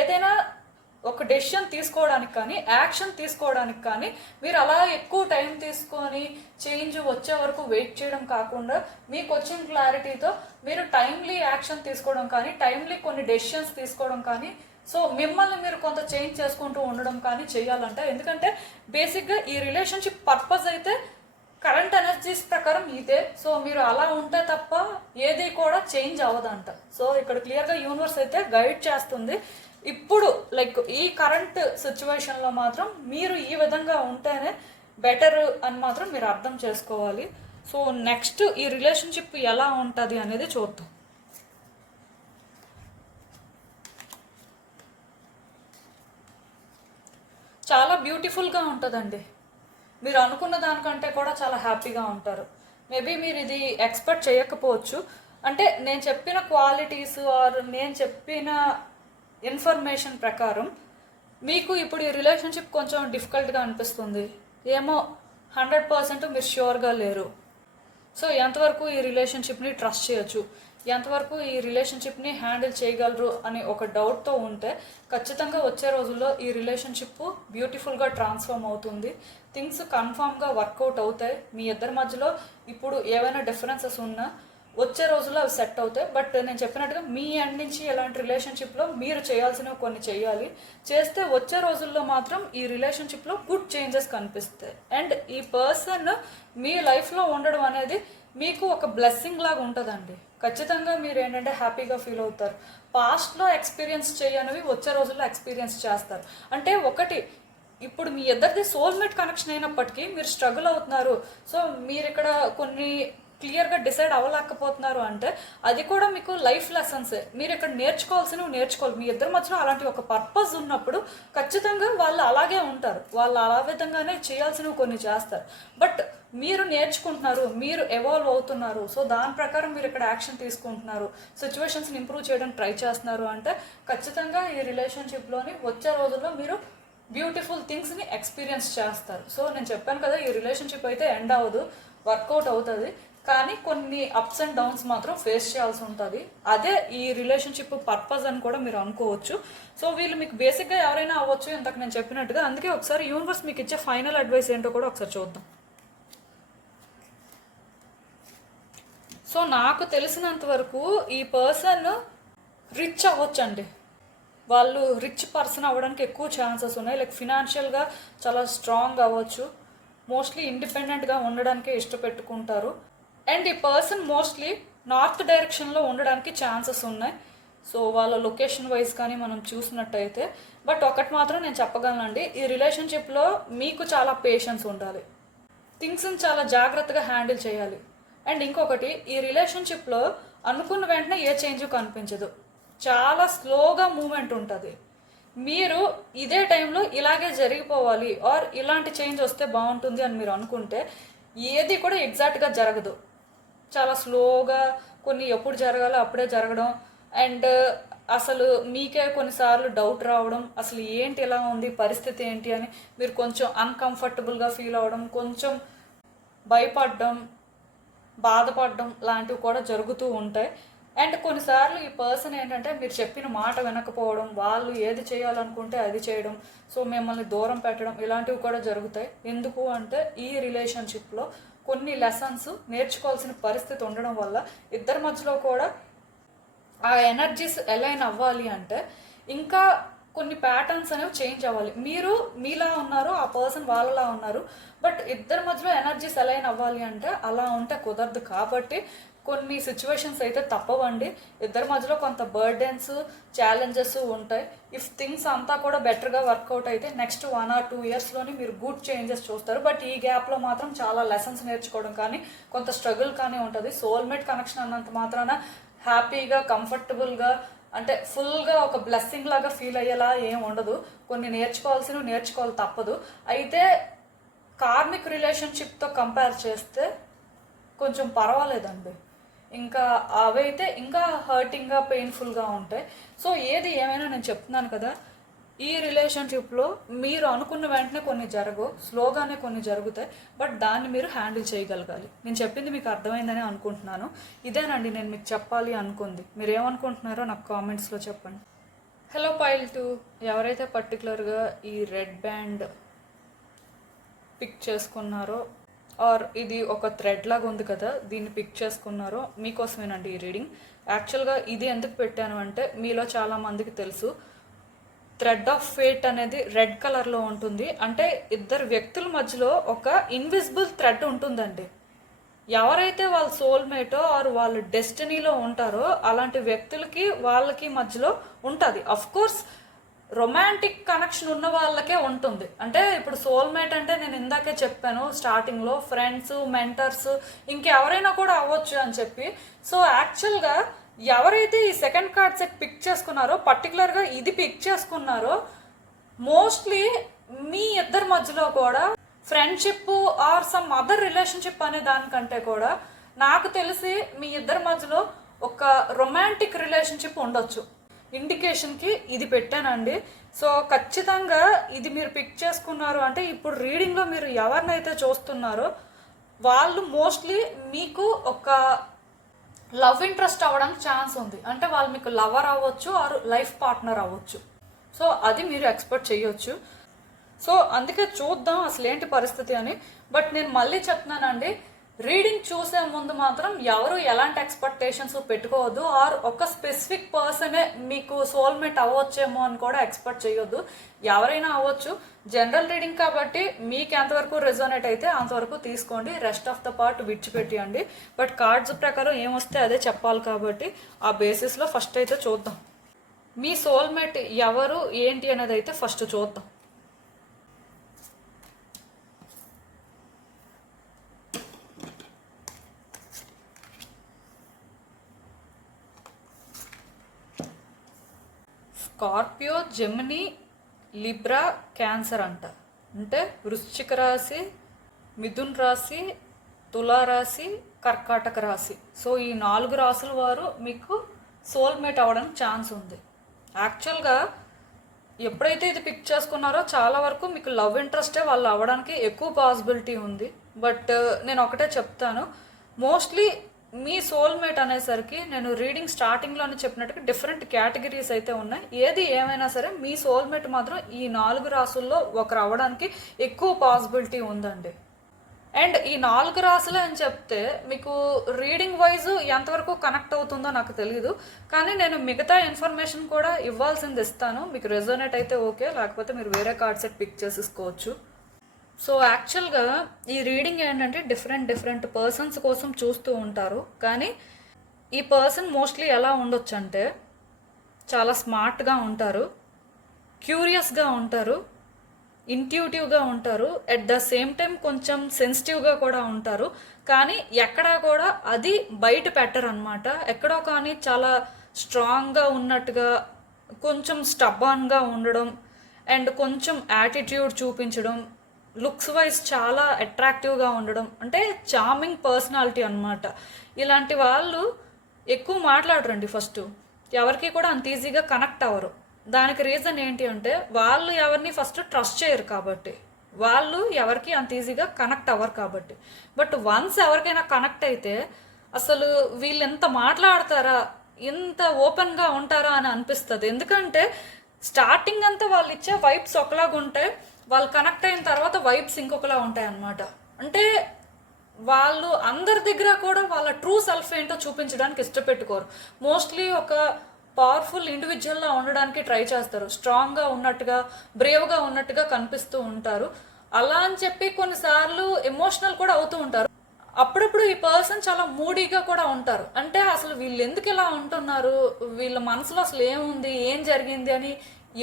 ఏదైనా ఒక డెసిషన్ తీసుకోవడానికి కానీ, యాక్షన్ తీసుకోవడానికి కానీ మీరు అలా ఎక్కువ టైం తీసుకొని చేంజ్ వచ్చే వరకు వెయిట్ చేయడం కాకుండా, మీకు వచ్చిన క్లారిటీతో మీరు టైమ్లీ యాక్షన్ తీసుకోవడం కానీ, టైమ్లీ కొన్ని డెసిషన్స్ తీసుకోవడం కానీ, సో మిమ్మల్ని మీరు కొంత చేంజ్ చేసుకుంటూ ఉండడం కానీ చేయాలంటే. ఎందుకంటే బేసిక్గా ఈ రిలేషన్షిప్ పర్పస్ అయితే కరెంట్ ఎనర్జీస్ ప్రకారం ఇదే. సో మీరు అలా ఉంటే తప్ప ఏది కూడా చేంజ్ అవ్వదంట. సో ఇక్కడ క్లియర్గా యూనివర్స్ అయితే గైడ్ చేస్తుంది. ఇప్పుడు లైక్ ఈ కరెంట్ సిచ్యువేషన్లో మాత్రం మీరు ఈ విధంగా ఉంటేనే బెటర్ అని మాత్రం మీరు అర్థం చేసుకోవాలి. సో నెక్స్ట్ ఈ రిలేషన్షిప్ ఎలా ఉంటుంది అనేది చూద్దాం. చాలా బ్యూటిఫుల్గా ఉంటుందండి. మీరు అనుకున్న దానికంటే కూడా చాలా హ్యాపీగా ఉంటారు. మేబీ మీరు ఇది ఎక్స్పెక్ట్ చేయకపోవచ్చు. అంటే నేను చెప్పిన క్వాలిటీస్ ఆర్ నేను చెప్పిన ఇన్ఫర్మేషన్ ప్రకారం మీకు ఇప్పుడు ఈ రిలేషన్షిప్ కొంచెం డిఫికల్ట్గా అనిపిస్తుంది ఏమో, 100% మీరు ష్యూర్గా లేరు. సో ఎంతవరకు ఈ రిలేషన్షిప్ని ట్రస్ట్ చేయొచ్చు, ఎంతవరకు ఈ రిలేషన్షిప్ని హ్యాండిల్ చేయగలరు అని ఒక డౌట్తో ఉంటే ఖచ్చితంగా వచ్చే రోజుల్లో ఈ రిలేషన్షిప్ బ్యూటిఫుల్గా ట్రాన్స్ఫార్మ్ అవుతుంది. థింగ్స్ కన్ఫామ్గా వర్కౌట్ అవుతాయి. మీ ఇద్దరి మధ్యలో ఇప్పుడు ఏవైనా డిఫరెన్సెస్ ఉన్నా వచ్చే రోజుల్లో అవి సెట్ అవుతాయి. బట్ నేను చెప్పినట్టుగా మీ ఎండ్ నుంచి ఎలాంటి రిలేషన్షిప్లో మీరు చేయాల్సినవి కొన్ని చేయాలి. చేస్తే వచ్చే రోజుల్లో మాత్రం ఈ రిలేషన్షిప్లో గుడ్ చేంజెస్ కనిపిస్తాయి. అండ్ ఈ పర్సన్ మీ లైఫ్లో ఉండడం అనేది మీకు ఒక బ్లెస్సింగ్ లాగా ఉంటుందండి. ఖచ్చితంగా మీరు ఏంటంటే హ్యాపీగా ఫీల్ అవుతారు. పాస్ట్లో ఎక్స్పీరియన్స్ చేయనివి వచ్చే రోజుల్లో ఎక్స్పీరియన్స్ చేస్తారు. అంటే ఒకటి, ఇప్పుడు మీ ఇద్దరిది సోల్మేట్ కనెక్షన్ అయినప్పటికీ మీరు స్ట్రగుల్ అవుతున్నారు. సో మీరు ఇక్కడ కొన్ని క్లియర్గా డిసైడ్ అవ్వలేకపోతున్నారు అంటే అది కూడా మీకు లైఫ్ లెసన్సే. మీరు ఇక్కడ నేర్చుకోవాల్సినవి నేర్చుకోవాలి. మీ ఇద్దరి మధ్యలో అలాంటి ఒక పర్పస్ ఉన్నప్పుడు ఖచ్చితంగా వాళ్ళు అలాగే ఉంటారు. వాళ్ళు అలా విధంగానే చేయాల్సినవి కొన్ని చేస్తారు. బట్ మీరు నేర్చుకుంటున్నారు, మీరు ఎవాల్వ్ అవుతున్నారు. సో దాని ప్రకారం మీరు ఇక్కడ యాక్షన్ తీసుకుంటున్నారు, సిచ్యువేషన్స్ని ఇంప్రూవ్ చేయడానికి ట్రై చేస్తున్నారు అంటే ఖచ్చితంగా ఈ రిలేషన్షిప్లోని వచ్చే రోజుల్లో మీరు బ్యూటిఫుల్ థింగ్స్ని ఎక్స్పీరియన్స్ చేస్తారు. సో నేను చెప్పాను కదా, ఈ రిలేషన్షిప్ అయితే ఎండ్ అవ్వదు, వర్కౌట్ అవుతుంది. కానీ కొన్ని అప్స్ అండ్ డౌన్స్ మాత్రం ఫేస్ చేయాల్సి ఉంటుంది. అదే ఈ రిలేషన్షిప్ పర్పస్ అని కూడా మీరు అనుకోవచ్చు. సో వీళ్ళు మీకు బేసిక్గా ఎవరైనా అవ్వచ్చు, ఇంతకు నేను చెప్పినట్టుగా. అందుకే ఒకసారి యూనివర్స్ మీకు ఇచ్చే ఫైనల్ అడ్వైస్ ఏంటో కూడా ఒకసారి చూద్దాం. సో నాకు తెలిసినంత వరకు ఈ పర్సన్ రిచ్ అవ్వచ్చండి. వాళ్ళు రిచ్ పర్సన్ అవ్వడానికి ఎక్కువ ఛాన్సెస్ ఉన్నాయి. లైక్ ఫినాన్షియల్గా చాలా స్ట్రాంగ్ అవ్వచ్చు. మోస్ట్లీ ఇండిపెండెంట్గా ఉండడానికే ఇష్టపెట్టుకుంటారు. అండ్ ఈ పర్సన్ మోస్ట్లీ నార్త్ డైరెక్షన్లో ఉండడానికి ఛాన్సెస్ ఉన్నాయి. సో వాళ్ళ లొకేషన్ వైజ్ కానీ మనం చూసినట్టయితే. బట్ ఒకటి మాత్రం నేను చెప్పగలనండి, ఈ రిలేషన్షిప్లో మీకు చాలా పేషెన్స్ ఉండాలి. థింగ్స్ని చాలా జాగ్రత్తగా హ్యాండిల్ చేయాలి. అండ్ ఇంకొకటి, ఈ రిలేషన్షిప్లో అనుకున్న వెంటనే ఏ చేంజ్ కనిపించదు. చాలా స్లోగా మూమెంట్ ఉంటుంది. మీరు ఇదే టైంలో ఇలాగే జరిగిపోవాలి ఆర్ ఇలాంటి చేంజ్ వస్తే బాగుంటుంది అని మీరు అనుకుంటే ఏది కూడా ఎగ్జాక్ట్గా జరగదు. చాలా స్లోగా కొన్ని ఎప్పుడు జరగాలో అప్పుడే జరగడం. అండ్ అసలు మీకే కొన్నిసార్లు డౌట్ రావడం, అసలు ఏంటి ఎలా ఉంది పరిస్థితి ఏంటి అని మీరు కొంచెం అన్కంఫర్టబుల్గా ఫీల్ అవ్వడం, కొంచెం భయపడడం, బాధపడడం లాంటివి కూడా జరుగుతూ ఉంటాయి. అండ్ కొన్నిసార్లు ఈ పర్సన్ ఏంటంటే మీరు చెప్పిన మాట వినకపోవడం, వాళ్ళు ఏది చేయాలనుకుంటే అది చేయడం, సో మిమ్మల్ని దూరం పెట్టడం, ఇలాంటివి కూడా జరుగుతాయి. ఎందుకు అంటే ఈ రిలేషన్షిప్లో కొన్ని లెసన్స్ నేర్చుకోవాల్సిన పరిస్థితి ఉండడం వల్ల ఇద్దరి మధ్యలో కూడా ఆ ఎనర్జీస్ అలైన్ అవ్వాలి అంటే ఇంకా కొన్ని ప్యాటర్న్స్ అనేవి చేంజ్ అవ్వాలి. మీరు మీలా ఉన్నారు, ఆ పర్సన్ వాళ్ళలా ఉన్నారు, బట్ ఇద్దరి మధ్యలో ఎనర్జీస్ అలైన్ అవ్వాలి అంటే అలా ఉంటే కుదరదు. కాబట్టి కొన్ని సిచ్యువేషన్స్ అయితే తప్పవండి. ఇద్దరి మధ్యలో కొంత బర్డెన్స్, ఛాలెంజెస్ ఉంటాయి. ఇఫ్ థింగ్స్ అంతా కూడా బెటర్గా వర్కౌట్ అయితే నెక్స్ట్ 1 or 2 yearsలోని మీరు గుడ్ చేంజెస్ చూస్తారు. బట్ ఈ గ్యాప్లో మాత్రం చాలా లెసన్స్ నేర్చుకోవడం కానీ కొంత స్ట్రగుల్ కానీ ఉంటుంది. సోల్మేట్ కనెక్షన్ అన్నంత మాత్రాన హ్యాపీగా, కంఫర్టబుల్గా, అంటే ఫుల్గా ఒక బ్లెస్సింగ్ లాగా ఫీల్ అయ్యేలా ఏం ఉండదు. కొన్ని నేర్చుకోవాలి తప్పదు. అయితే కార్మిక్ రిలేషన్షిప్తో కంపేర్ చేస్తే కొంచెం పర్వాలేదండి. ఇంకా అవైతే ఇంకా హర్టింగ్గా, పెయిన్ఫుల్గా ఉంటాయి. సో ఏది ఏమైనా నేను చెప్తున్నాను కదా, ఈ రిలేషన్షిప్లో మీరు అనుకున్న వెంటనే కొన్ని జరగవు, స్లోగానే కొన్ని జరుగుతాయి. బట్ దాన్ని మీరు హ్యాండిల్ చేయగలగాలి. నేను చెప్పింది మీకు అర్థమైందని అనుకుంటున్నాను. ఇదేనండి నేను మీకు చెప్పాలి అనుకుంది. మీరు ఏమనుకుంటున్నారో నాకు కామెంట్స్లో చెప్పండి. హలో పైల్ 2, ఎవరైతే పర్టికులర్గా ఈ రెడ్ బ్యాండ్ పిక్ చేసుకున్నారో ఆర్ ఇది ఒక థ్రెడ్ లాగా ఉంది కదా, దీన్ని పిక్ చేసుకున్నారో మీకోసమేనండి ఈ రీడింగ్. యాక్చువల్గా ఇది ఎందుకు పెట్టాను అంటే మీలో చాలామందికి తెలుసు, థ్రెడ్ ఆఫ్ ఫేట్ అనేది రెడ్ కలర్లో ఉంటుంది. అంటే ఇద్దరు వ్యక్తుల మధ్యలో ఒక ఇన్విజిబుల్ థ్రెడ్ ఉంటుందండి. ఎవరైతే వాళ్ళ సోల్మేటో ఆర్ వాళ్ళ డెస్టినీలో ఉంటారో అలాంటి వ్యక్తులకి వాళ్ళకి మధ్యలో ఉంటుంది. అఫ్ కోర్స్ రొమాంటిక్ కనెక్షన్ ఉన్న వాళ్ళకే ఉంటుంది. అంటే ఇప్పుడు సోల్మేట్ అంటే నేను ఇందాకే చెప్పాను స్టార్టింగ్లో, ఫ్రెండ్స్, మెంటర్స్, ఇంకెవరైనా కూడా అవ్వచ్చు అని చెప్పి. సో యాక్చువల్గా ఎవరైతే ఈ సెకండ్ కార్డ్ సెట్ పిక్ చేసుకున్నారో, పర్టికులర్గా ఇది పిక్ చేసుకున్నారో, మోస్ట్లీ మీ ఇద్దరి మధ్యలో కూడా friendship are some other relationship అనే దానికంటే కూడా నాకు తెలిసి మీ ఇద్దరి మధ్యలో ఒక రొమాంటిక్ రిలేషన్షిప్ ఉండొచ్చు. ఇండికేషన్కి ఇది పెట్టానండి. సో ఖచ్చితంగా ఇది మీరు పిక్ చేసుకున్నారు అంటే ఇప్పుడు రీడింగ్లో మీరు ఎవరినైతే చూస్తున్నారో వాళ్ళు మోస్ట్లీ మీకు ఒక లవ్ ఇంట్రెస్ట్ అవ్వడానికి ఛాన్స్ ఉంది. అంటే వాళ్ళు మీకు లవర్ అవ్వచ్చు ఆర్ లైఫ్ పార్ట్నర్ అవ్వచ్చు. సో అది మీరు ఎక్స్పెక్ట్ చేయొచ్చు. సో అందుకే చూద్దాం అసలు ఏంటి పరిస్థితి అని. బట్ నేను మళ్ళీ చెప్తున్నానండి, రీడింగ్ చూసే ముందు మాత్రం ఎవరు ఎలాంటి ఎక్స్పెక్టేషన్స్ పెట్టుకోవద్దు. ఆర్ ఒక స్పెసిఫిక్ పర్సనే మీకు సోల్మేట్ అవ్వచ్చేమో అని కూడా ఎక్స్పెక్ట్ చేయొద్దు. ఎవరైనా అవ్వచ్చు. జనరల్ రీడింగ్ కాబట్టి మీకు ఎంతవరకు రెజోనేట్ అయితే అంతవరకు తీసుకోండి, రెస్ట్ ఆఫ్ ద పార్ట్ విడిచిపెట్టియండి. బట్ కార్డ్స్ ప్రకారం ఏమొస్తే అదే చెప్పాలి కాబట్టి ఆ బేసిస్లో ఫస్ట్ అయితే చూద్దాం. మీ సోల్మేట్ ఎవరు ఏంటి అనేది అయితే ఫస్ట్ చూద్దాం. స్కార్పియో, జెమిని, లిబ్రా, క్యాన్సర్ అంటే వృశ్చిక రాశి, మిథున్ రాశి, తులారాశి, కర్కాటక రాశి. సో ఈ 4 రాశుల వారు మీకు సోల్మేట్ అవ్వడానికి ఛాన్స్ ఉంది. యాక్చువల్గా ఎప్పుడైతే ఇది పిక్ చేసుకున్నారో చాలా వరకు మీకు లవ్ ఇంట్రెస్టే వాళ్ళు అవ్వడానికి ఎక్కువ పాసిబిలిటీ ఉంది. బట్ నేను ఒకటే చెప్తాను, మోస్ట్లీ మీ సోల్మేట్ అనేసరికి నేను రీడింగ్ స్టార్టింగ్లోనే చెప్పినట్టుగా డిఫరెంట్ కేటగిరీస్ అయితే ఉన్నాయి. ఏది ఏమైనా సరే మీ సోల్మేట్ మాత్రం ఈ 4 రాసుల్లో ఒకరు అవ్వడానికి ఎక్కువ పాసిబిలిటీ ఉందండి. అండ్ ఈ 4 రాసులు అని చెప్తే మీకు రీడింగ్ వైజ్ ఎంతవరకు కనెక్ట్ అవుతుందో నాకు తెలియదు, కానీ నేను మిగతా ఇన్ఫర్మేషన్ కూడా ఇవ్వాల్సింది ఇస్తాను. మీకు రెజోనేట్ అయితే ఓకే, లేకపోతే మీరు వేరే కార్డ్ సెట్ పిక్ చేసేసుకోవచ్చు. సో యాక్చువల్గా ఈ రీడింగ్ ఏంటంటే డిఫరెంట్ పర్సన్స్ కోసం చూస్తూ ఉంటారు, కానీ ఈ పర్సన్ మోస్ట్లీ ఎలా ఉండొచ్చు అంటే చాలా స్మార్ట్గా ఉంటారు, క్యూరియస్గా ఉంటారు, ఇంట్యూటివ్గా ఉంటారు, అట్ ద సేమ్ టైం కొంచెం సెన్సిటివ్గా కూడా ఉంటారు. కానీ ఎక్కడా కూడా అది బయట పెట్టరు అనమాట. ఎక్కడో కానీ చాలా స్ట్రాంగ్గా ఉన్నట్టుగా, కొంచెం స్టబాన్గా ఉండడం అండ్ కొంచెం యాటిట్యూడ్ చూపించడం, లుక్స్ వైజ్ చాలా అట్రాక్టివ్గా ఉండడం, అంటే చార్మింగ్ పర్సనాలిటీ అనమాట. ఇలాంటి వాళ్ళు ఎక్కువ మాట్లాడరండి. ఫస్ట్ ఎవరికి కూడా అంత ఈజీగా కనెక్ట్ అవ్వరు. దానికి రీజన్ ఏంటి అంటే వాళ్ళు ఎవరిని ఫస్ట్ ట్రస్ట్ చేయరు కాబట్టి, వాళ్ళు ఎవరికి అంత ఈజీగా కనెక్ట్ అవ్వరు కాబట్టి. బట్ వన్స్ ఎవరికైనా కనెక్ట్ అయితే అసలు వీళ్ళు ఎంత మాట్లాడతారా, ఇంత ఓపెన్గా ఉంటారా అని అనిపిస్తుంది. ఎందుకంటే స్టార్టింగ్ అంతా వాళ్ళు ఇచ్చే వైబ్స్ ఒకలాగా ఉంటాయి, వాళ్ళు కనెక్ట్ అయిన తర్వాత వైబ్స్ ఇంకొకలా ఉంటాయి అన్నమాట. అంటే వాళ్ళు అందరి దగ్గర కూడా వాళ్ళ ట్రూ సెల్ఫ్ ఏంటో చూపించడానికి ఇష్టపెట్టుకోరు. మోస్ట్లీ ఒక పవర్ఫుల్ ఇండివిజువల్లా ఉండడానికి ట్రై చేస్తారు, స్ట్రాంగ్గా ఉన్నట్టుగా, బ్రేవ్గా ఉన్నట్టుగా కనిపిస్తూ ఉంటారు. అలా అని చెప్పి కొన్నిసార్లు ఎమోషనల్ కూడా అవుతూ ఉంటారు. అప్పుడప్పుడు ఈ పర్సన్ చాలా మూడీగా కూడా ఉంటారు. అంటే అసలు వీళ్ళు ఎందుకు ఇలా ఉంటున్నారు, వీళ్ళ మనసులో అసలు ఏముంది, ఏం జరిగింది అని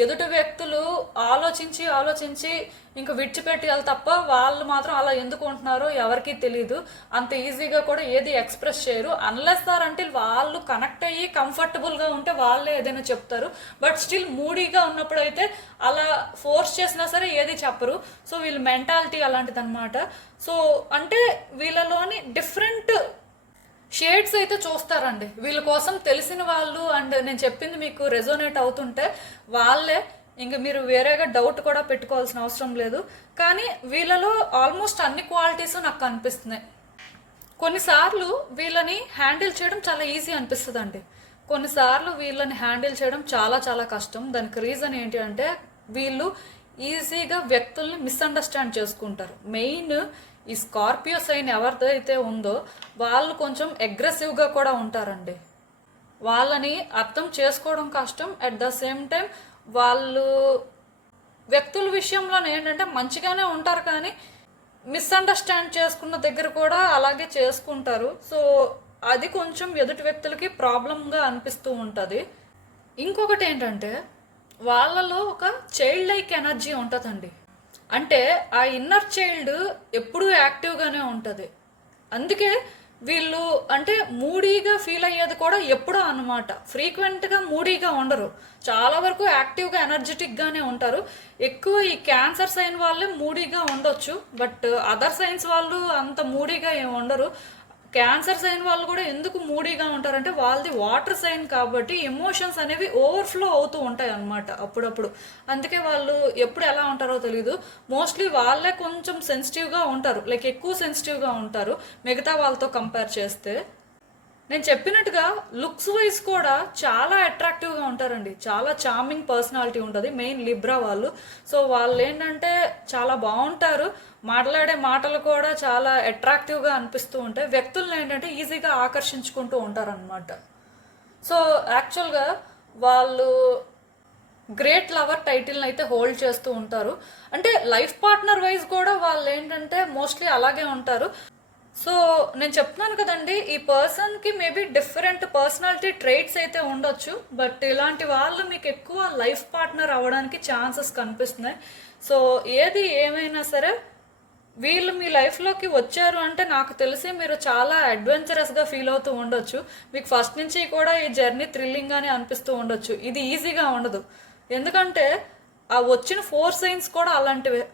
ఎదుటి వ్యక్తులు ఆలోచించి ఇంకా విడిచిపెట్టేయాలి తప్ప వాళ్ళు మాత్రం అలా ఎందుకు ఉంటున్నారో ఎవరికీ తెలియదు. అంత ఈజీగా కూడా ఏది ఎక్స్ప్రెస్ చేయరు, అన్లెస్ అంటే వాళ్ళు కనెక్ట్ అయ్యి కంఫర్టబుల్గా ఉంటే వాళ్ళే ఏదైనా చెప్తారు. బట్ స్టిల్ మూడీగా ఉన్నప్పుడు అయితే అలా ఫోర్స్ చేసినా సరే ఏది చెప్పరు. సో వీళ్ళ మెంటాలిటీ అలాంటిది అనమాట. సో అంటే వీళ్ళలోని డిఫరెంట్ షేడ్స్ అయితే చూస్తారండి. వీళ్ళ కోసం తెలిసిన వాళ్ళు అండ్ నేను చెప్పింది మీకు రెజోనేట్ అవుతుంటే వాళ్ళే, ఇంక మీరు వేరేగా డౌట్ కూడా పెట్టుకోవాల్సిన అవసరం లేదు. కానీ వీళ్ళలో ఆల్మోస్ట్ అన్ని క్వాలిటీస్ నాకు కనిపిస్తున్నాయి. కొన్నిసార్లు వీళ్ళని హ్యాండిల్ చేయడం చాలా ఈజీ అనిపిస్తుంది అండి, కొన్నిసార్లు వీళ్ళని హ్యాండిల్ చేయడం చాలా కష్టం. దానికి రీజన్ ఏంటి అంటే వీళ్ళు ఈజీగా వ్యక్తుల్ని మిస్అండర్స్టాండ్ చేసుకుంటారు. మెయిన్ ఈ స్కార్పియో సైన్ ఎవరిదైతే ఉందో వాళ్ళు కొంచెం అగ్రెసివ్గా కూడా ఉంటారండి. వాళ్ళని అర్థం చేసుకోవడం కష్టం. అట్ ద సేమ్ టైం వాళ్ళు వ్యక్తుల విషయంలో ఏంటంటే మంచిగానే ఉంటారు, కానీ మిస్అండర్స్టాండ్ చేసుకున్న దగ్గర కూడా అలాగే చేసుకుంటారు. సో అది కొంచెం ఎదుటి వ్యక్తులకి ప్రాబ్లంగా అనిపిస్తూ ఉంటుంది. ఇంకొకటి ఏంటంటే వాళ్ళలో ఒక చైల్డ్ లైక్ ఎనర్జీ ఉంటుందండి. అంటే ఆ ఇన్నర్ చైల్డ్ ఎప్పుడూ యాక్టివ్గానే ఉంటుంది. అందుకే వీళ్ళు అంటే మూడీగా ఫీల్ అయ్యేది కూడా ఎప్పుడో అనమాట. ఫ్రీక్వెంట్గా మూడీగా ఉండరు, చాలా వరకు యాక్టివ్గా ఎనర్జెటిక్గానే ఉంటారు. ఎక్కువ ఈ క్యాన్సర్ సైన్ వాళ్ళే మూడీగా ఉండొచ్చు, బట్ అదర్ సైన్స్ వాళ్ళు అంత మూడీగా ఏమి ఉండరు. క్యాన్సర్ సైన్ వాళ్ళు కూడా ఎందుకు మూడీగా ఉంటారంటే వాళ్ళది వాటర్ సైన్ కాబట్టి ఎమోషన్స్ అనేవి ఓవర్ఫ్లో అవుతూ ఉంటాయి అన్నమాట అప్పుడప్పుడు. అందుకే వాళ్ళు ఎప్పుడు ఎలా ఉంటారో తెలీదు. మోస్ట్లీ వాళ్ళే కొంచెం సెన్సిటివ్గా ఉంటారు, లైక్ ఎక్కువ సెన్సిటివ్గా ఉంటారు మిగతా వాళ్ళతో కంపేర్ చేస్తే. నేను చెప్పినట్టుగా లుక్స్ వైజ్ కూడా చాలా అట్రాక్టివ్గా ఉంటారండి, చాలా చార్మింగ్ పర్సనాలిటీ ఉంటుంది, మెయిన్ లిబ్రా వాళ్ళు. సో వాళ్ళు ఏంటంటే చాలా బాగుంటారు, మాట్లాడే మాటలు కూడా చాలా అట్రాక్టివ్గా అనిపిస్తూ ఉంటాయి, వ్యక్తులను ఏంటంటే ఈజీగా ఆకర్షించుకుంటూ ఉంటారనమాట. సో యాక్చువల్గా వాళ్ళు గ్రేట్ లవర్ టైటిల్ని అయితే హోల్డ్ చేస్తూ ఉంటారు. అంటే లైఫ్ పార్ట్నర్ వైజ్ కూడా వాళ్ళు ఏంటంటే మోస్ట్లీ అలాగే ఉంటారు. సో నేను చెప్తున్నాను కదండి, ఈ పర్సన్కి మేబీ డిఫరెంట్ పర్సనాలిటీ ట్రైట్స్ అయితే ఉండొచ్చు, బట్ ఇలాంటి వాళ్ళు మీకు ఎక్కువ లైఫ్ పార్ట్నర్ అవ్వడానికి ఛాన్సెస్ కనిపిస్తున్నాయి. సో ఏది ఏమైనా సరే వీళ్ళు మీ లైఫ్లోకి వచ్చారు అంటే నాకు తెలిసి మీరు చాలా అడ్వెంచరస్గా ఫీల్ అవుతూ ఉండొచ్చు. మీకు ఫస్ట్ నుంచి కూడా ఈ జర్నీ థ్రిల్లింగ్గానే అనిపిస్తూ ఉండొచ్చు. ఇది ఈజీగా ఉండదు, ఎందుకంటే ఆ వచ్చిన 4 సైన్స్ కూడా అలాంటివే,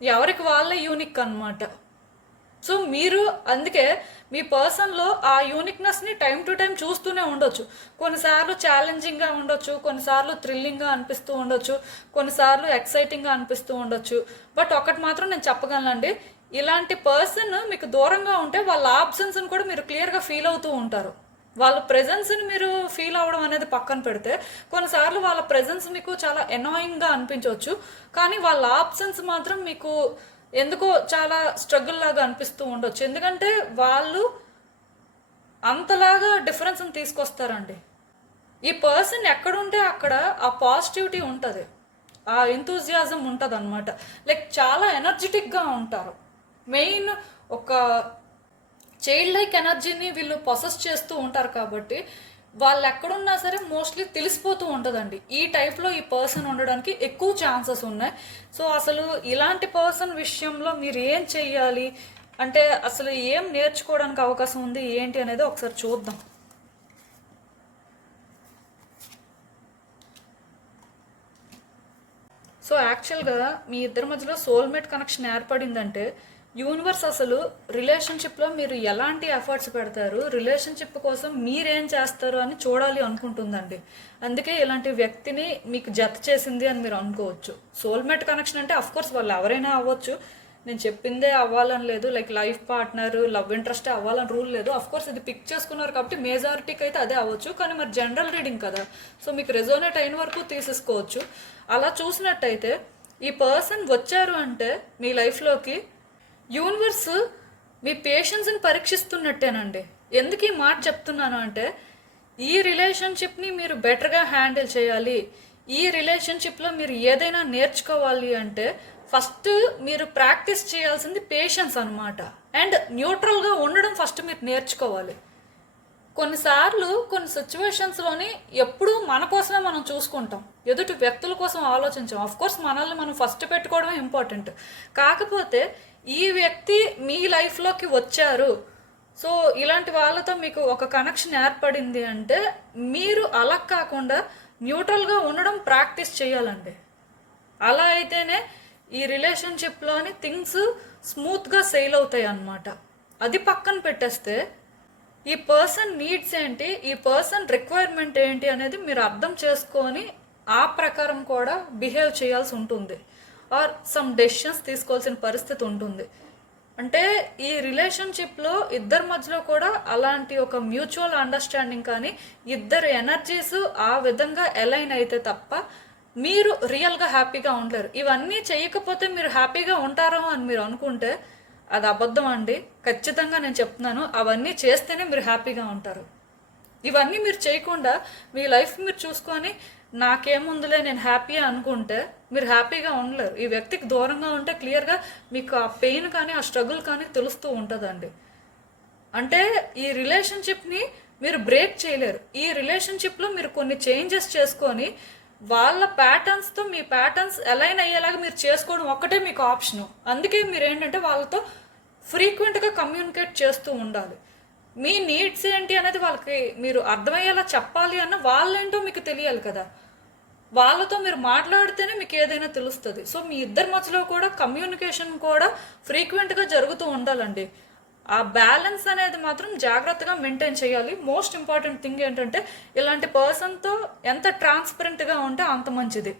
ఎవరికి వాళ్ళే యూనిక్ అన్నమాట. సో మీరు అందుకే మీ పర్సన్లో ఆ యూనిక్నెస్ని టైం టు టైం చూస్తూనే ఉండొచ్చు. కొన్నిసార్లు ఛాలెంజింగ్గా ఉండొచ్చు, కొన్నిసార్లు థ్రిల్లింగ్గా అనిపిస్తూ ఉండొచ్చు, కొన్నిసార్లు ఎక్సైటింగ్గా అనిపిస్తూ ఉండొచ్చు. బట్ ఒకటి మాత్రం నేను చెప్పగలనండి, ఇలాంటి పర్సన్ మీకు దూరంగా ఉంటే వాళ్ళ ఆబ్సెన్స్ని కూడా మీరు క్లియర్గా ఫీల్ అవుతూ ఉంటారు. వాళ్ళ ప్రెజెన్స్ని మీరు ఫీల్ అవ్వడం అనేది పక్కన పెడితే కొన్నిసార్లు వాళ్ళ ప్రెజెన్స్ మీకు చాలా ఎనాయింగ్గా అనిపించవచ్చు, కానీ వాళ్ళ ఆబ్సెన్స్ మాత్రం మీకు ఎందుకో చాలా స్ట్రగుల్ లాగా అనిపిస్తూ ఉండొచ్చు. ఎందుకంటే వాళ్ళు అంతలాగా డిఫరెన్స్ని తీసుకొస్తారండి. ఈ పర్సన్ ఎక్కడుంటే అక్కడ ఆ పాజిటివిటీ ఉంటుంది, ఆ ఎంతూజియాజం ఉంటుంది అనమాట. లైక్ చాలా ఎనర్జెటిక్గా ఉంటారు. మెయిన్ ఒక చైల్డ్ లైక్ ఎనర్జీని వీళ్ళు పొసెస్ చేస్తూ ఉంటారు కాబట్టి వాళ్ళు ఎక్కడున్నా సరే మోస్ట్లీ తెలిసిపోతూ ఉంటుందండి. ఈ టైప్లో ఈ పర్సన్ ఉండడానికి ఎక్కువ ఛాన్సెస్ ఉన్నాయి. సో అసలు ఇలాంటి పర్సన్ విషయంలో మీరు ఏం చెయ్యాలి అంటే అసలు ఏం నేర్చుకోవడానికి అవకాశం ఉంది ఏంటి అనేది ఒకసారి చూద్దాం. సో యాక్చువల్గా మీ ఇద్దరి మధ్యలో సోల్మేట్ కనెక్షన్ ఏర్పడిందంటే యూనివర్స్ అసలు రిలేషన్షిప్లో మీరు ఎలాంటి ఎఫర్ట్స్ పెడతారు, రిలేషన్షిప్ కోసం మీరేం చేస్తారు అని చూడాలి అనుకుంటుందండి. అందుకే ఇలాంటి వ్యక్తిని మీకు జత చేసింది అని మీరు అనుకోవచ్చు. సోల్మేట్ కనెక్షన్ అంటే అఫ్కోర్స్ వాళ్ళు ఎవరైనా అవ్వచ్చు, నేను చెప్పిందే అవ్వాలని లేదు. లైక్ లైఫ్ పార్ట్నర్, లవ్ ఇంట్రెస్టే అవ్వాలని రూల్ లేదు. అఫ్కోర్స్ ఇది పిక్ చేసుకున్నారు కాబట్టి మేజారిటీకి అయితే అదే అవ్వచ్చు. కానీ మరి జనరల్ రీడింగ్ కదా, సో మీకు రెజోనేట్ అయిన వరకు తీసేసుకోవచ్చు. అలా చూసినట్టయితే ఈ పర్సన్ వచ్చారు అంటే మీ లైఫ్లోకి యూనివర్స్ మీ పేషెన్స్ని పరీక్షిస్తున్నట్టేనండి. ఎందుకు ఈ మాట చెప్తున్నాను అంటే ఈ రిలేషన్షిప్ని మీరు బెటర్గా హ్యాండిల్ చేయాలి, ఈ రిలేషన్షిప్లో మీరు ఏదైనా నేర్చుకోవాలి అంటే ఫస్ట్ మీరు ప్రాక్టీస్ చేయాల్సింది పేషెన్స్ అనమాట. అండ్ న్యూట్రల్గా ఉండడం ఫస్ట్ మీరు నేర్చుకోవాలి. కొన్నిసార్లు కొన్ని సిచ్యువేషన్స్లోని ఎప్పుడూ మన కోసమే మనం చూసుకుంటాం, ఎదుటి వ్యక్తుల కోసం ఆలోచించాం. అఫ్కోర్స్ మనల్ని మనం ఫస్ట్ పెట్టుకోవడమే ఇంపార్టెంట్. కాకపోతే ఈ వ్యక్తి మీ లైఫ్లోకి వచ్చారు, సో ఇలాంటి వాళ్ళతో మీకు ఒక కనెక్షన్ ఏర్పడింది అంటే మీరు అలా కాకుండా న్యూట్రల్గా ఉండడం ప్రాక్టీస్ చేయాలండి. అలా అయితేనే ఈ రిలేషన్షిప్లోని థింగ్స్ స్మూత్గా సెయిల్ అవుతాయి అన్నమాట. అది పక్కన పెట్టేస్తే ఈ పర్సన్ నీడ్స్ ఏంటి, ఈ పర్సన్ రిక్వైర్మెంట్ ఏంటి అనేది మీరు అర్థం చేసుకొని ఆ ప్రకారం కూడా బిహేవ్ చేయాల్సి ఉంటుంది. ఆర్ సమ్ డెసిషన్స్ తీసుకోవాల్సిన పరిస్థితి ఉంటుంది. అంటే ఈ రిలేషన్షిప్లో ఇద్దరి మధ్యలో కూడా అలాంటి ఒక మ్యూచువల్ అండర్స్టాండింగ్ కానీ ఇద్దరు ఎనర్జీస్ ఆ విధంగా అలైన్ అయితే తప్ప మీరు రియల్గా హ్యాపీగా ఉండలేరు. ఇవన్నీ చేయకపోతే మీరు హ్యాపీగా ఉంటారో అని మీరు అనుకుంటే అది అబద్ధం అండి. ఖచ్చితంగా నేను చెప్తున్నాను, అవన్నీ చేస్తేనే మీరు హ్యాపీగా ఉంటారు. ఇవన్నీ మీరు చేయకుండా మీ లైఫ్ మీరు చూసుకొని నాకేముందులే నేను హ్యాపీ అనుకుంటే మీరు హ్యాపీగా ఉండలేరు. ఈ వ్యక్తికి దూరంగా ఉంటే క్లియర్గా మీకు ఆ పెయిన్ కానీ ఆ స్ట్రగుల్ కానీ తెలుస్తూ ఉంటుందండి. అంటే ఈ రిలేషన్షిప్ని మీరు బ్రేక్ చేయలేరు. ఈ రిలేషన్షిప్లో మీరు కొన్ని చేంజెస్ చేసుకొని వాళ్ళ ప్యాటర్న్స్తో మీ ప్యాటర్న్స్ అలైన్ అయ్యేలాగా మీరు చేసుకోవడం ఒక్కటే మీకు ఆప్షను. అందుకే మీరు ఏంటంటే వాళ్ళతో ఫ్రీక్వెంట్గా కమ్యూనికేట్ చేస్తూ ఉండాలి. మీ నీడ్స్ ఏంటి అనేది వాళ్ళకి మీరు అర్థమయ్యేలా చెప్పాలి అన్న వాళ్ళేంటో మీకు తెలియాలి కదా. వాళ్ళతో మీరు మాట్లాడితేనే మీకు ఏదైనా తెలుస్తుంది. సో మీ ఇద్దరి మధ్యలో కూడా కమ్యూనికేషన్ కూడా ఫ్రీక్వెంట్గా జరుగుతూ ఉండాలండి. ఆ బ్యాలెన్స్ అనేది మాత్రం జాగ్రత్తగా మెయింటైన్ చేయాలి. మోస్ట్ ఇంపార్టెంట్ థింగ్ ఏంటంటే ఇలాంటి పర్సన్తో ఎంత ట్రాన్స్పరెంట్గా ఉంటే అంత మంచిది.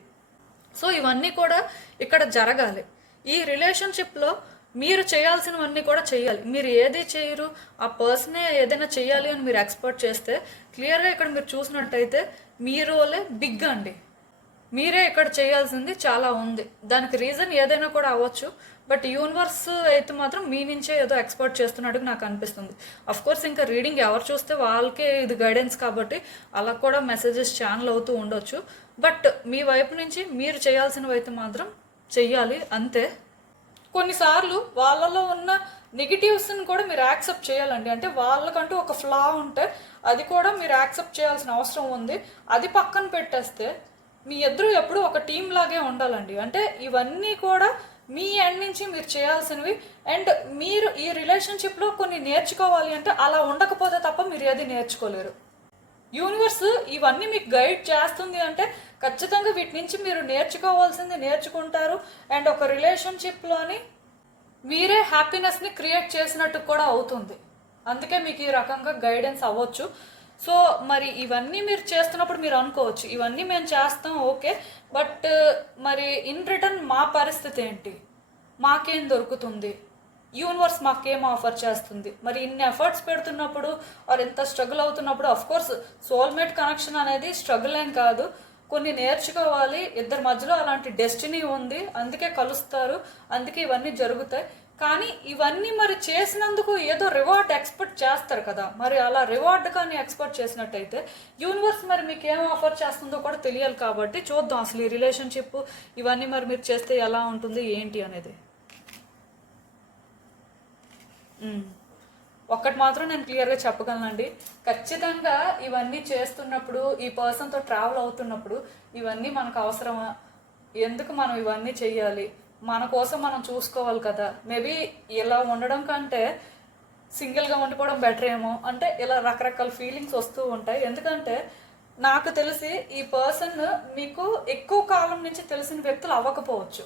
సో ఇవన్నీ కూడా ఇక్కడ జరగాలి. ఈ రిలేషన్షిప్లో మీరు చేయాల్సినవన్నీ కూడా చేయాలి. మీరు ఏది చేయరు, ఆ పర్సనే ఏదైనా చేయాలి అని మీరు ఎక్స్పెక్ట్ చేస్తే క్లియర్గా ఇక్కడ మీరు చూసినట్టయితే మీ రోలే బిగ్ అండి. మీరే ఇక్కడ చేయాల్సింది చాలా ఉంది. దానికి రీజన్ ఏదైనా కూడా అవ్వచ్చు, బట్ యూనివర్స్ అయితే మాత్రం మీ నుంచే ఏదో ఎక్స్పెక్ట్ చేస్తున్నట్టుగా నాకు అనిపిస్తుంది. అఫ్కోర్స్ ఇంకా రీడింగ్ ఎవరు చూస్తే వాళ్ళకే ఇది గైడెన్స్ కాబట్టి అలా కూడా మెసేజెస్ ఛానల్ అవుతూ ఉండొచ్చు. బట్ మీ వైపు నుంచి మీరు చేయాల్సినవి అయితే మాత్రం చెయ్యాలి అంతే. కొన్నిసార్లు వాళ్ళలో ఉన్న నెగిటివ్స్ని కూడా మీరు యాక్సెప్ట్ చేయాలండి. అంటే వాళ్ళకంటూ ఒక ఫ్లా ఉంటే అది కూడా మీరు యాక్సెప్ట్ చేయాల్సిన అవసరం ఉంది. అది పక్కన పెట్టేస్తే మీ ఇద్దరు ఎప్పుడు ఒక టీం లాగే ఉండాలండి. అంటే ఇవన్నీ కూడా మీ ఎండ్ నుంచి మీరు చేయాల్సినవి. అండ్ మీరు ఈ రిలేషన్షిప్లో కొన్ని నేర్చుకోవాలి అంటే అలా ఉండకపోతే తప్ప మీరు ఏది నేర్చుకోలేరు. యూనివర్స్ ఇవన్నీ మీకు గైడ్ చేస్తుంది అంటే ఖచ్చితంగా వీటి నుంచి మీరు నేర్చుకోవాల్సింది నేర్చుకుంటారు. అండ్ ఒక రిలేషన్షిప్లోని మీరే హ్యాపీనెస్ని క్రియేట్ చేసినట్టు కూడా అవుతుంది. అందుకే మీకు ఈ రకంగా గైడెన్స్ అవ్వచ్చు. సో మరి ఇవన్నీ మీరు చేస్తున్నప్పుడు మీరు అనుకోవచ్చు ఇవన్నీ మేము చేస్తాం ఓకే, బట్ మరి ఇన్ రిటర్న్ మా పరిస్థితి ఏంటి, మాకేం దొరుకుతుంది, యూనివర్స్ మాకేం ఆఫర్ చేస్తుంది. మరి ఇన్ని ఎఫర్ట్స్ పెడుతున్నప్పుడు ఆర్ ఎంత స్ట్రగుల్ అవుతున్నప్పుడు అఫ్కోర్స్ సోల్మేట్ కనెక్షన్ అనేది స్ట్రగుల్ ఏం కాదు. కొన్ని నేర్చుకోవాలి, ఇద్దరి మధ్యలో అలాంటి డెస్టినీ ఉంది, అందుకే కలుస్తారు, అందుకే ఇవన్నీ జరుగుతాయి. కానీ ఇవన్నీ మరి చేసినందుకు ఏదో రివార్డ్ ఎక్స్పెక్ట్ చేస్తారు కదా, మరి అలా రివార్డ్ కానీ ఎక్స్పెక్ట్ చేసినట్టయితే యూనివర్స్ మరి మీకు ఏం ఆఫర్ చేస్తుందో కూడా తెలియాలి. కాబట్టి చూద్దాం అసలు ఈ రిలేషన్షిప్ ఇవన్నీ మరి మీరు చేస్తే ఎలా ఉంటుంది ఏంటి అనేది. ఒక్కటి మాత్రం నేను క్లియర్గా చెప్పగలనండి, ఖచ్చితంగా ఇవన్నీ చేస్తున్నప్పుడు, ఈ పర్సన్తో ట్రావెల్ అవుతున్నప్పుడు ఇవన్నీ మనకు అవసరమా, ఎందుకు మనం ఇవన్నీ చెయ్యాలి, మన కోసం మనం చూసుకోవాలి కదా, మేబీ ఇలా ఉండడం కంటే సింగిల్గా ఉండిపోవడం బెటర్ ఏమో, అంటే ఇలా రకరకాల ఫీలింగ్స్ వస్తూ ఉంటాయి. ఎందుకంటే నాకు తెలిసి ఈ పర్సన్ మీకు ఎక్కువ కాలం నుంచి తెలిసిన వ్యక్తులు అవ్వకపోవచ్చు.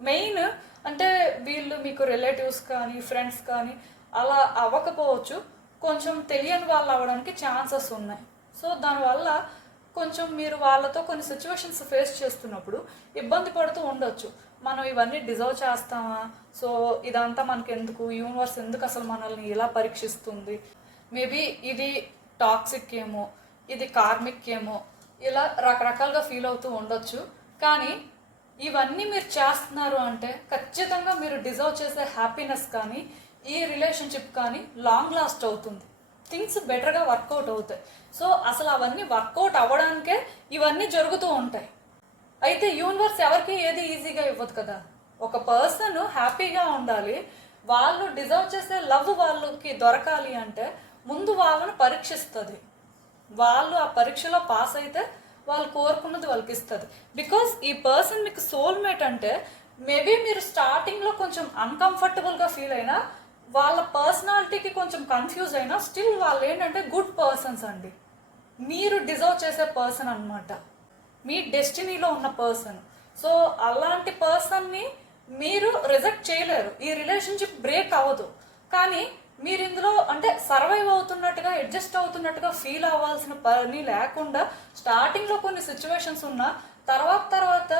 మెయిన్ అంటే వీళ్ళు మీకు రిలేటివ్స్ కానీ ఫ్రెండ్స్ కానీ అలా అవ్వకపోవచ్చు, కొంచెం తెలియని వాళ్ళు అవ్వడానికి ఛాన్సెస్ ఉన్నాయి. సో దానివల్ల కొంచెం మీరు వాళ్ళతో కొన్ని సిచ్యువేషన్స్ ఫేస్ చేస్తున్నప్పుడు ఇబ్బంది పడుతూ ఉండొచ్చు. మనం ఇవన్నీ డిజర్వ్ చేస్తామా, సో ఇదంతా మనకి ఎందుకు, యూనివర్స్ ఎందుకు అసలు మనల్ని ఇలా పరీక్షిస్తుంది, మేబీ ఇది టాక్సిక్ ఏమో, ఇది కార్మిక్ ఏమో, ఇలా రకరకాలుగా ఫీల్ అవుతూ ఉండొచ్చు. కానీ ఇవన్నీ మీరు చేస్తున్నారు అంటే ఖచ్చితంగా మీరు డిజర్వ్ చేసే హ్యాపీనెస్ కానీ ఈ రిలేషన్షిప్ కానీ లాంగ్ లాస్ట్ అవుతుంది, థింగ్స్ బెటర్గా వర్కౌట్ అవుతాయి. సో అసలు అవన్నీ వర్కౌట్ అవ్వడానికే ఇవన్నీ జరుగుతూ ఉంటాయి. అయితే యూనివర్స్ ఎవరికి ఏది ఈజీగా ఇవ్వదు కదా. ఒక పర్సన్ హ్యాపీగా ఉండాలి, వాళ్ళు డిజర్వ్ చేసే లవ్ వాళ్ళకి దొరకాలి అంటే ముందు వాళ్ళను పరీక్షిస్తుంది. వాళ్ళు ఆ పరీక్షలో పాస్ అయితే వాళ్ళు కోరుకున్నది వాళ్ళకి ఇస్తుంది. బికాస్ ఈ పర్సన్ మీకు సోల్మేట్ అంటే మేబీ మీరు స్టార్టింగ్లో కొంచెం అన్కంఫర్టబుల్గా ఫీల్ అయినా, వాళ్ళ పర్సనాలిటీకి కొంచెం కన్ఫ్యూజ్ అయినా, స్టిల్ వాళ్ళు ఏంటంటే గుడ్ పర్సన్స్ అండి. మీరు డిజర్వ్ చేసే పర్సన్ అనమాట, మీ డెస్టినీలో ఉన్న పర్సన్. సో అలాంటి పర్సన్ని మీరు రిజెక్ట్ చేయలేరు, ఈ రిలేషన్షిప్ బ్రేక్ అవ్వదు. కానీ మీరు ఇందులో అంటే సర్వైవ్ అవుతున్నట్టుగా, అడ్జస్ట్ అవుతున్నట్టుగా ఫీల్ అవ్వాల్సిన పని లేకుండా స్టార్టింగ్లో కొన్ని సిచ్యువేషన్స్ ఉన్నా తర్వాత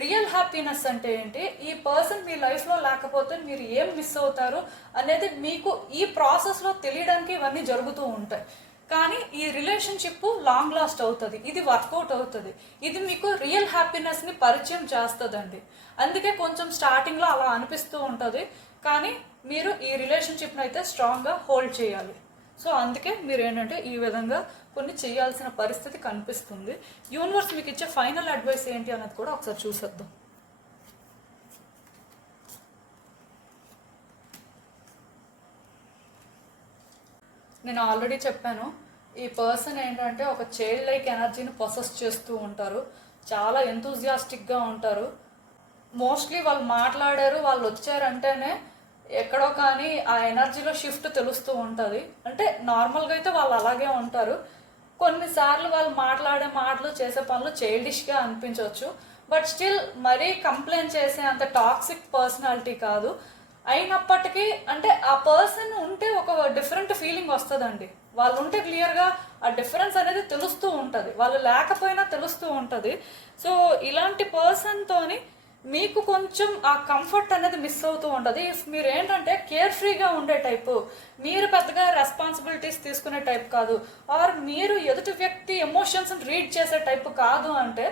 రియల్ హ్యాపీనెస్ అంటే ఏంటి, ఈ పర్సన్ మీ లైఫ్లో లేకపోతే మీరు ఏం మిస్ అవుతారు అనేది మీకు ఈ ప్రాసెస్లో తెలియడానికి ఇవన్నీ జరుగుతూ ఉంటాయి. కానీ ఈ రిలేషన్షిప్ లాంగ్ లాస్ట్ అవుతుంది, ఇది వర్కౌట్ అవుతుంది, ఇది మీకు రియల్ హ్యాపీనెస్ని పరిచయం చేస్తుందండి. అందుకే కొంచెం స్టార్టింగ్లో అలా అనిపిస్తూ ఉంటుంది, కానీ మీరు ఈ రిలేషన్షిప్ని అయితే స్ట్రాంగ్గా హోల్డ్ చేయాలి. సో అందుకే మీరు ఏంటంటే ఈ విధంగా కొన్ని చేయాల్సిన పరిస్థితి కనిపిస్తుంది. యూనివర్స్ మీకు ఇచ్చే ఫైనల్ అడ్వైస్ ఏంటి అన్నది కూడా ఒకసారి చూసేద్దాం. నేను ఆల్రెడీ చెప్పాను, ఈ పర్సన్ ఏంటంటే ఒక చైల్డ్ లైక్ ఎనర్జీని పొసెస్ చేస్తూ ఉంటారు, చాలా ఎంతూజియాస్టిక్గా ఉంటారు. మోస్ట్లీ వాళ్ళు మాట్లాడారు, వాళ్ళు వచ్చారంటేనే ఎక్కడో కానీ ఆ ఎనర్జీలో షిఫ్ట్ తెలుస్తూ ఉంటుంది. అంటే నార్మల్గా అయితే వాళ్ళు అలాగే ఉంటారు. కొన్నిసార్లు వాళ్ళు మాట్లాడే మాటలు, చేసే పనులు చైల్డిష్గా అనిపించవచ్చు, బట్ స్టిల్ మరీ కంప్లైంట్ చేసే అంత టాక్సిక్ పర్సనాలిటీ కాదు. అయినప్పటికీ అంటే ఆ పర్సన్ ఉంటే ఒక డిఫరెంట్ ఫీలింగ్ వస్తుందండి. వాళ్ళు ఉంటే క్లియర్గా ఆ డిఫరెన్స్ అనేది తెలుస్తూ ఉంటుంది, వాళ్ళు లేకపోయినా తెలుస్తూ ఉంటుంది. సో ఇలాంటి పర్సన్తోని మీకు కొంచెం ఆ కంఫర్ట్ అనేది మిస్ అవుతూ ఉంటుంది. ఇఫ్ మీరు ఏంటంటే కేర్ ఫ్రీగా ఉండే టైపు, మీరు పెద్దగా రెస్పాన్సిబిలిటీస్ తీసుకునే టైప్ కాదు, ఆర్ మీరు ఎదుటి వ్యక్తి ఎమోషన్స్ని రీడ్ చేసే టైపు కాదు అంటే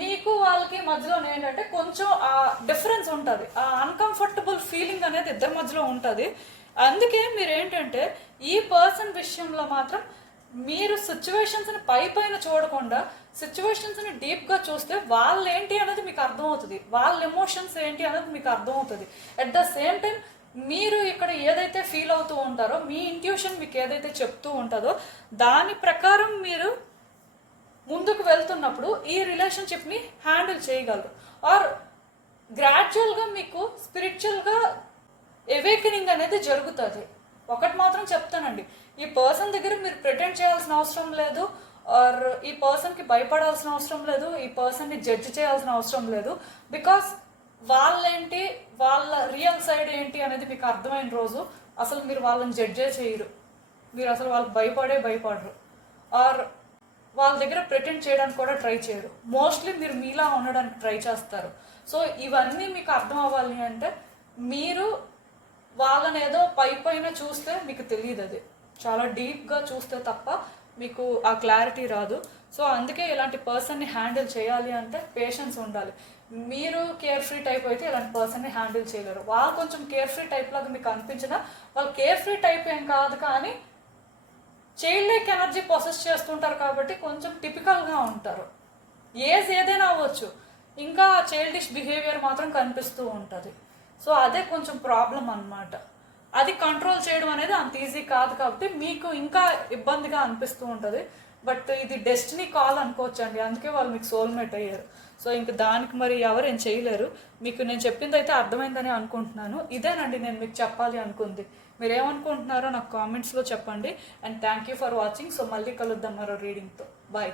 మీకు వాళ్ళకి మధ్యలో ఏంటంటే కొంచెం ఆ డిఫరెన్స్ ఉంటుంది, ఆ అన్కంఫర్టబుల్ ఫీలింగ్ అనేది ఇద్దరి మధ్యలో ఉంటుంది. అందుకే మీరు ఏంటంటే ఈ పర్సన్ విషయంలో మాత్రం మీరు సిచ్యువేషన్స్ని పైన చూడకుండా సిచ్యువేషన్స్ని డీప్గా చూస్తే వాళ్ళు ఏంటి అనేది మీకు అర్థమవుతుంది, వాళ్ళ ఎమోషన్స్ ఏంటి అనేది మీకు అర్థమవుతుంది. అట్ ద సేమ్ టైం మీరు ఇక్కడ ఏదైతే ఫీల్ అవుతూ ఉంటారో, మీ ఇంట్యూషన్ మీకు ఏదైతే చెప్తూ ఉంటుందో దాని ప్రకారం మీరు ముందుకు వెళ్తున్నప్పుడు ఈ రిలేషన్షిప్ని హ్యాండిల్ చేయగలరు. ఆర్ గ్రాడ్యువల్గా మీకు స్పిరిచువల్గా అవేకనింగ్ అనేది జరుగుతుంది. ఒకటి మాత్రం చెప్తానండి, ఈ పర్సన్ దగ్గర మీరు ప్రిటెండ్ చేయాల్సిన అవసరం లేదు, ఆర్ ఈ పర్సన్కి భయపడాల్సిన అవసరం లేదు, ఈ పర్సన్ని జడ్జ్ చేయాల్సిన అవసరం లేదు. బికాస్ వాళ్ళేంటి, వాళ్ళ రియల్ సైడ్ ఏంటి అనేది మీకు అర్థమైన రోజు అసలు మీరు వాళ్ళని జడ్జే చేయరు, మీరు అసలు వాళ్ళకి భయపడరు, ఆర్ వాళ్ళ దగ్గర ప్రిటెండ్ చేయడానికి కూడా ట్రై చేయరు. మోస్ట్లీ మీరు మీలా ఉండడానికి ట్రై చేస్తారు. సో ఇవన్నీ మీకు అర్థం అవ్వాలి అంటే మీరు వాళ్ళని ఏదో పైన చూస్తే మీకు తెలియదు, అది చాలా డీప్గా చూస్తే తప్ప మీకు ఆ క్లారిటీ రాదు. సో అందుకే ఇలాంటి పర్సన్ని హ్యాండిల్ చేయాలి అంటే పేషెన్స్ ఉండాలి. మీరు కేర్ ఫ్రీ టైప్ అయితే ఇలాంటి పర్సన్ని హ్యాండిల్ చేయలేరు. వాళ్ళు కొంచెం కేర్ ఫ్రీ టైప్ లాగా మీకు అనిపించినా వాళ్ళు కేర్ ఫ్రీ టైప్ ఏం కాదు, కానీ చైల్డ్ లైక్ ఎనర్జీ పొసెస్ చేస్తుంటారు కాబట్టి కొంచెం టిపికల్గా ఉంటారు. ఏజ్ ఏదైనా అవ్వచ్చు, ఇంకా చైల్డిష్ బిహేవియర్ మాత్రం కనిపిస్తూ ఉంటుంది. సో అదే కొంచెం ప్రాబ్లం అన్నమాట. అది కంట్రోల్ చేయడం అనేది అంత ఈజీ కాదు కాబట్టి మీకు ఇంకా ఇబ్బందిగా అనిపిస్తూ ఉంటుంది. బట్ ఇది డెస్టినీ కాల్ అనుకోవచ్చండి, అందుకే వాళ్ళు మీకు సోల్మేట్ అయ్యారు. సో ఇంక దానికి మరి ఎవరు ఏం చేయలేరు. మీకు నేను చెప్పింది అయితే అర్థమైందని అనుకుంటున్నాను. ఇదేనండి నేను మీకు చెప్పాలి అనుకుంది. మీరు ఏమనుకుంటున్నారో నాకు కామెంట్స్లో చెప్పండి. And thank you for watching. So మళ్ళీ కలుద్దాం మరో రీడింగ్తో. బాయ్.